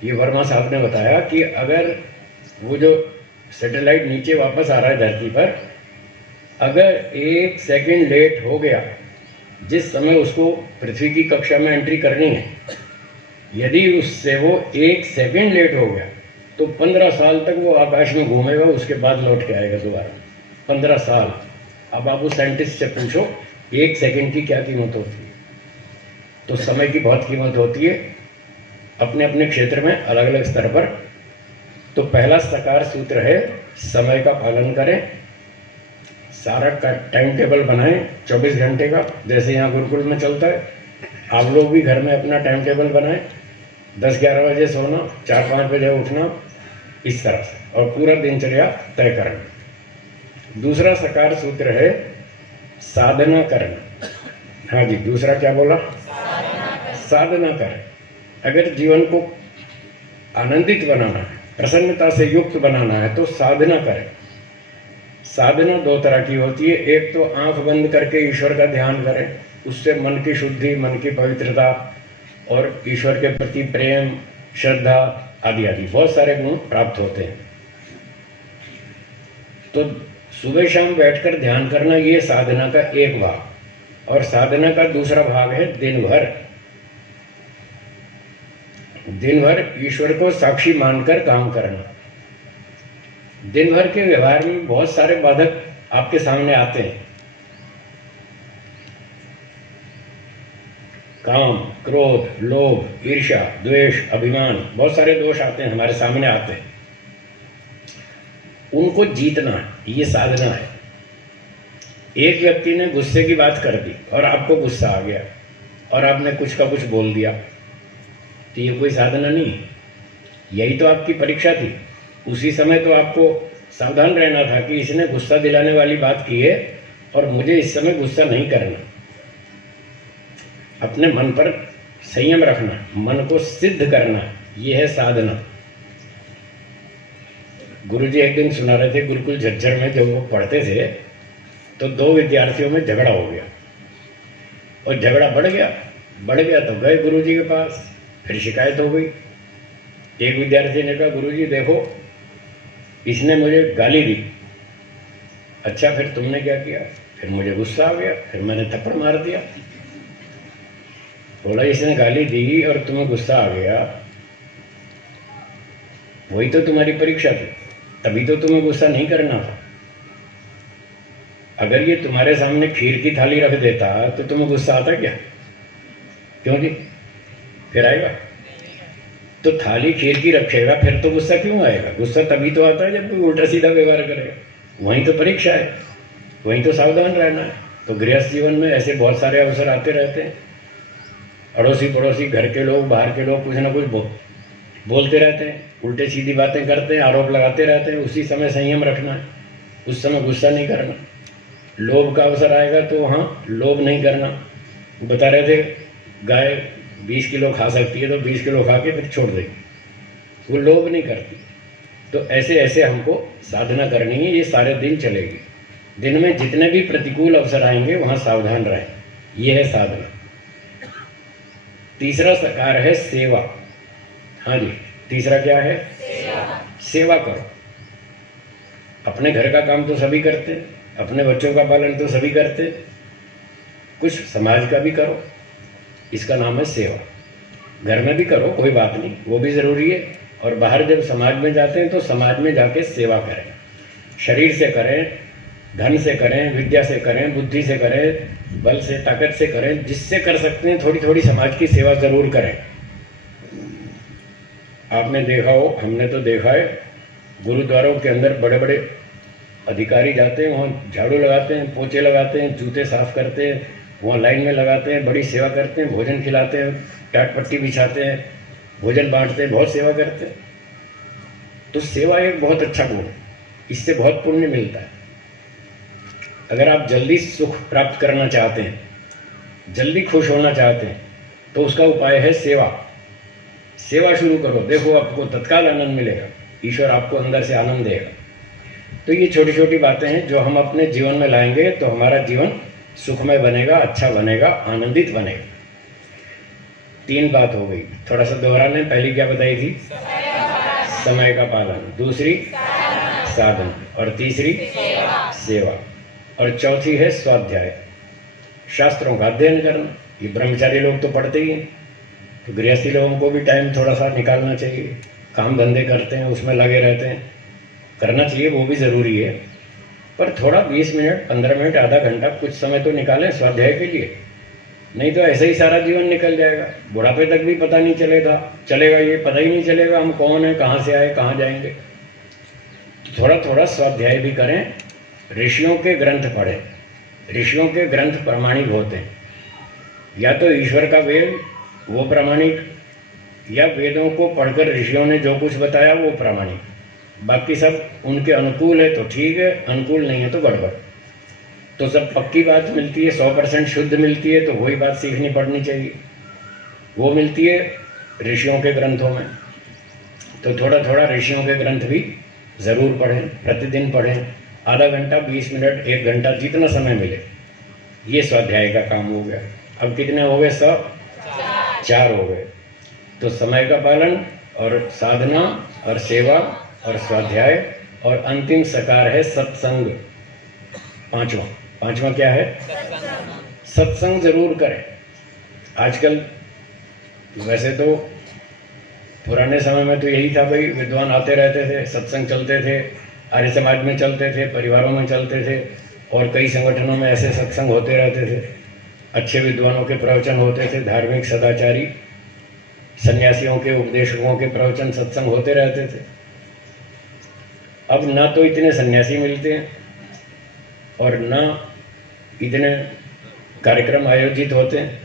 ये वर्मा साहब ने बताया कि अगर वो जो सैटेलाइट नीचे वापस आ रहा है धरती पर, अगर 1 सेकंड लेट हो गया, जिस समय उसको पृथ्वी की कक्षा में एंट्री करनी है, यदि उससे वो 1 सेकंड लेट हो गया तो 15 साल तक वो आकाश में घूमेगा, उसके बाद लौट के आएगा दोबारा। 15 साल। अब आप उस साइंटिस्ट से पूछो 1 सेकंड की क्या कीमत होती है। तो समय की बहुत कीमत होती है अपने अपने क्षेत्र में, अलग अलग स्तर पर। तो पहला सकार सूत्र है समय का पालन करें। सारा का टाइम टेबल बनाएं 24 घंटे का, जैसे यहाँ गुरुकुल में चलता है। आप लोग भी घर में अपना टाइम टेबल बनाएं, 10-11 बजे सोना, 4-5 बजे उठना, इस तरह से, और पूरा दिनचर्या तय करना। दूसरा सकार सूत्र है साधना करना। हाँ जी, दूसरा क्या बोला? साधना करें। अगर जीवन को आनंदित बनाना है, प्रसन्नता से युक्त बनाना है, तो साधना करें। साधना 2 तरह की होती है। एक तो आंख बंद करके ईश्वर का ध्यान करें, उससे मन की शुद्धि, मन की पवित्रता और ईश्वर के प्रति प्रेम, श्रद्धा आदि आदि बहुत सारे गुण प्राप्त होते हैं। तो सुबह शाम बैठकर ध्यान करना, ये साधना का एक भाग। और साधना का दूसरा भाग है दिन भर ईश्वर को साक्षी मानकर काम करना। दिन भर के व्यवहार में बहुत सारे बाधक आपके सामने आते हैं। काम, क्रोध, लोभ, ईर्ष्या, द्वेष, अभिमान, बहुत सारे दोष आते हैं, हमारे सामने आते हैं। उनको जीतना है, ये साधना है। एक व्यक्ति ने गुस्से की बात कर दी और आपको गुस्सा आ गया और आपने कुछ का कुछ बोल दिया, तो ये कोई साधना नहीं है। यही तो आपकी परीक्षा थी। उसी समय तो आपको सावधान रहना था कि इसने गुस्सा दिलाने वाली बात की है और मुझे इस समय गुस्सा नहीं करना। अपने मन पर संयम रखना, मन को सिद्ध करना, ये है साधना। गुरुजी एक दिन सुना रहे थे, गुरुकुल झज्जर में जब वो पढ़ते थे तो 2 विद्यार्थियों में झगड़ा हो गया और झगड़ा बढ़ गया तो गए गुरुजी के पास, फिर शिकायत हो गई। एक विद्यार्थी ने कहा, गुरुजी देखो, इसने मुझे गाली दी। अच्छा, फिर तुमने क्या किया? फिर मुझे गुस्सा आ गया, फिर मैंने थप्पड़ मार दिया। बोला, इसने गाली दी और तुम्हें गुस्सा आ गया, वही तो तुम्हारी परीक्षा थी, तभी तो तुम्हें गुस्सा नहीं करना था। अगर ये तुम्हारे सामने खीर की थाली रख देता तो तुम्हें गुस्सा आता क्या? क्यों जी? फिर आएगा? तो थाली खीर की रखेगा फिर तो गुस्सा क्यों आएगा? गुस्सा तभी तो आता है जब कोई उल्टा सीधा व्यवहार करेगा। वहीं तो परीक्षा है, वहीं तो सावधान रहना है। तो गृहस्थ जीवन में ऐसे बहुत सारे अवसर आते रहते हैं। अड़ोसी पड़ोसी, घर के लोग, बाहर के लोग कुछ ना कुछ बोलते रहते हैं, उल्टे सीधी बातें करते हैं, आरोप लगाते रहते हैं। उसी समय संयम रखना है, उस समय गुस्सा नहीं करना। लोभ का अवसर आएगा तो वहाँ लोभ नहीं करना। बता रहे थे गाय 20 किलो खा सकती है तो 20 किलो खा के फिर छोड़ देगी, वो लोभ नहीं करती। तो ऐसे ऐसे हमको साधना करनी है, ये सारे दिन चलेगी। दिन में जितने भी प्रतिकूल अवसर आएंगे वहाँ सावधान रहें, ये है साधना। तीसरा प्रकार है सेवा। हाँ जी, तीसरा क्या है? सेवा करो। अपने घर का काम तो सभी करते हैं, अपने बच्चों का पालन तो सभी करते हैं, कुछ समाज का भी करो, इसका नाम है सेवा। घर में भी करो, कोई बात नहीं, वो भी ज़रूरी है। और बाहर जब समाज में जाते हैं तो समाज में जाके सेवा करें। शरीर से करें, धन से करें, विद्या से करें, बुद्धि से करें, बल से, ताकत से करें, जिससे कर सकते हैं थोड़ी थोड़ी समाज की सेवा ज़रूर करें। आपने देखा हो, हमने तो देखा है, गुरुद्वारों के अंदर बड़े बड़े अधिकारी जाते हैं, वहाँ झाड़ू लगाते हैं, पोछे लगाते हैं, जूते साफ करते हैं, वहाँ लाइन में लगाते हैं, बड़ी सेवा करते हैं, भोजन खिलाते हैं, टाट पट्टी बिछाते हैं, भोजन बांटते हैं, बहुत सेवा करते हैं। तो सेवा एक बहुत अच्छा गुण है, इससे बहुत पुण्य मिलता है। अगर आप जल्दी सुख प्राप्त करना चाहते हैं, जल्दी खुश होना चाहते हैं, तो उसका उपाय है सेवा। सेवा शुरू करो, देखो आपको तत्काल आनंद मिलेगा, ईश्वर आपको अंदर से आनंद देगा। तो ये छोटी छोटी बातें हैं जो हम अपने जीवन में लाएंगे तो हमारा जीवन सुखमय बनेगा, अच्छा बनेगा, आनंदित बनेगा। 3 बात हो गई, थोड़ा सा दोहरा लें। पहली क्या बताई थी? समय का पालन, दूसरी साधन, और तीसरी सेवा, और चौथी है स्वाध्याय, शास्त्रों का अध्ययन करना। ये ब्रह्मचारी लोग तो पढ़ते ही हैं, तो गृहस्थी लोगों को भी टाइम थोड़ा सा निकालना चाहिए। काम धंधे करते हैं, उसमें लगे रहते हैं, करना चाहिए, वो भी ज़रूरी है। पर थोड़ा 20 मिनट, 15 मिनट, आधा घंटा कुछ समय तो निकालें स्वाध्याय के लिए। नहीं तो ऐसे ही सारा जीवन निकल जाएगा, बुढ़ापे तक भी पता नहीं चलेगा, ये पता ही नहीं चलेगा हम कौन है, कहाँ से आए, कहाँ जाएंगे। तो थोड़ा थोड़ा स्वाध्याय भी करें, ऋषियों के ग्रंथ पढ़ें। ऋषियों के ग्रंथ प्रामाणिक होते हैं, या तो ईश्वर का वेद वो प्रामाणिक, या वेदों को पढ़कर ऋषियों ने जो कुछ बताया वो प्रामाणिक। बाकी सब उनके अनुकूल है तो ठीक है, अनुकूल नहीं है तो गड़बड़। तो सब पक्की बात मिलती है, 100% शुद्ध मिलती है, तो वही बात सीखनी पड़नी चाहिए। वो मिलती है ऋषियों के ग्रंथों में। तो थोड़ा थोड़ा ऋषियों के ग्रंथ भी ज़रूर पढ़ें, प्रतिदिन पढ़ें, आधा घंटा, 20 मिनट, 1 घंटा, जितना समय मिले। ये स्वाध्याय का काम हो गया। अब कितने हो गए? 4 हो गए। तो समय का पालन और साधना और सेवा और स्वाध्याय, और अंतिम सकार है सत्संग। पांचवा क्या है? सत्संग जरूर करें। आजकल वैसे तो पुराने समय में तो यही था भाई, विद्वान आते रहते थे, सत्संग चलते थे, आर्य समाज में चलते थे, परिवारों में चलते थे, और कई संगठनों में ऐसे सत्संग होते रहते थे। अच्छे विद्वानों के प्रवचन होते थे, धार्मिक सदाचारी सन्यासियों के, उपदेशकों के प्रवचन सत्संग होते रहते थे। अब ना तो इतने सन्यासी मिलते हैं और ना इतने कार्यक्रम आयोजित होते हैं।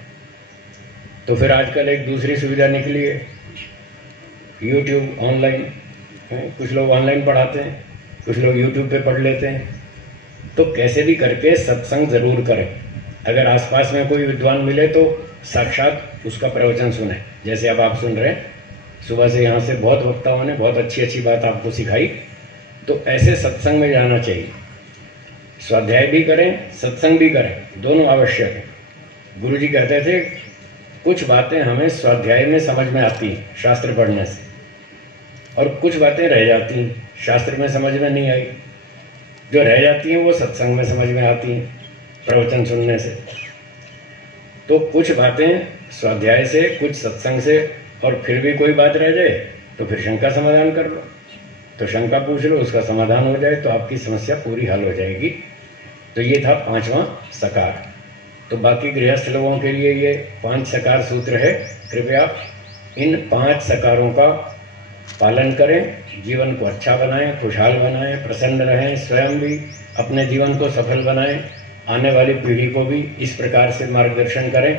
तो फिर आजकल एक दूसरी सुविधा निकली है, यूट्यूब ऑनलाइन। कुछ लोग ऑनलाइन पढ़ाते हैं, कुछ लोग यूट्यूब पे पढ़ लेते हैं। तो कैसे भी करके सत्संग ज़रूर करें। अगर आसपास में कोई विद्वान मिले तो साक्षात उसका प्रवचन सुने, जैसे अब आप सुन रहे हैं। सुबह से यहाँ से बहुत वक्ताओं ने बहुत अच्छी अच्छी बात आपको सिखाई। तो ऐसे सत्संग में जाना चाहिए। स्वाध्याय भी करें, सत्संग भी करें, दोनों आवश्यक है। गुरु जी कहते थे कुछ बातें हमें स्वाध्याय में समझ में आती हैं शास्त्र पढ़ने से, और कुछ बातें रह जाती हैं, शास्त्र में समझ में नहीं आई। जो रह जाती हैं वो सत्संग में समझ में आती हैं, प्रवचन सुनने से। तो कुछ बातें स्वाध्याय से, कुछ सत्संग से, और फिर भी कोई बात रह जाए तो फिर शंका समाधान कर लो। तो शंका पूछ लो, उसका समाधान हो जाए तो आपकी समस्या पूरी हल हो जाएगी। तो ये था 5वां सकार। तो बाकी गृहस्थ लोगों के लिए ये 5 सकार सूत्र है। कृपया इन 5 सकारों का पालन करें, जीवन को अच्छा बनाएं, खुशहाल बनाएं, प्रसन्न रहें, स्वयं भी अपने जीवन को सफल बनाएं, आने वाली पीढ़ी को भी इस प्रकार से मार्गदर्शन करें।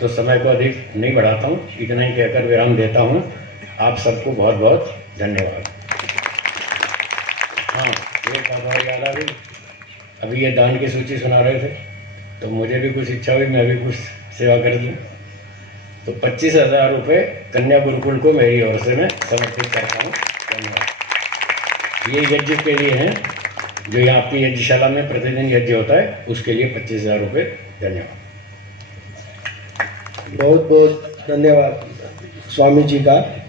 तो समय को अधिक नहीं बढ़ाता हूँ, इतना ही कहकर विराम देता हूँ। आप सबको बहुत बहुत धन्यवाद। हाँ, एक बात और याद आ गई, अभी ये दान की सूची सुना रहे थे, तो मुझे भी कुछ इच्छा हुई, मैं भी कुछ सेवा कर दूँ। तो 25,000 रुपये कन्या गुरुकुल को मेरी ओर से मैं समर्पित करता हूँ। धन्यवाद। ये यज्ञ के लिए हैं, जो यहाँ आपकी यज्ञशाला में प्रतिदिन यज्ञ होता है, उसके लिए 25,000 रुपये। धन्यवाद। बहुत बहुत धन्यवाद स्वामी जी का।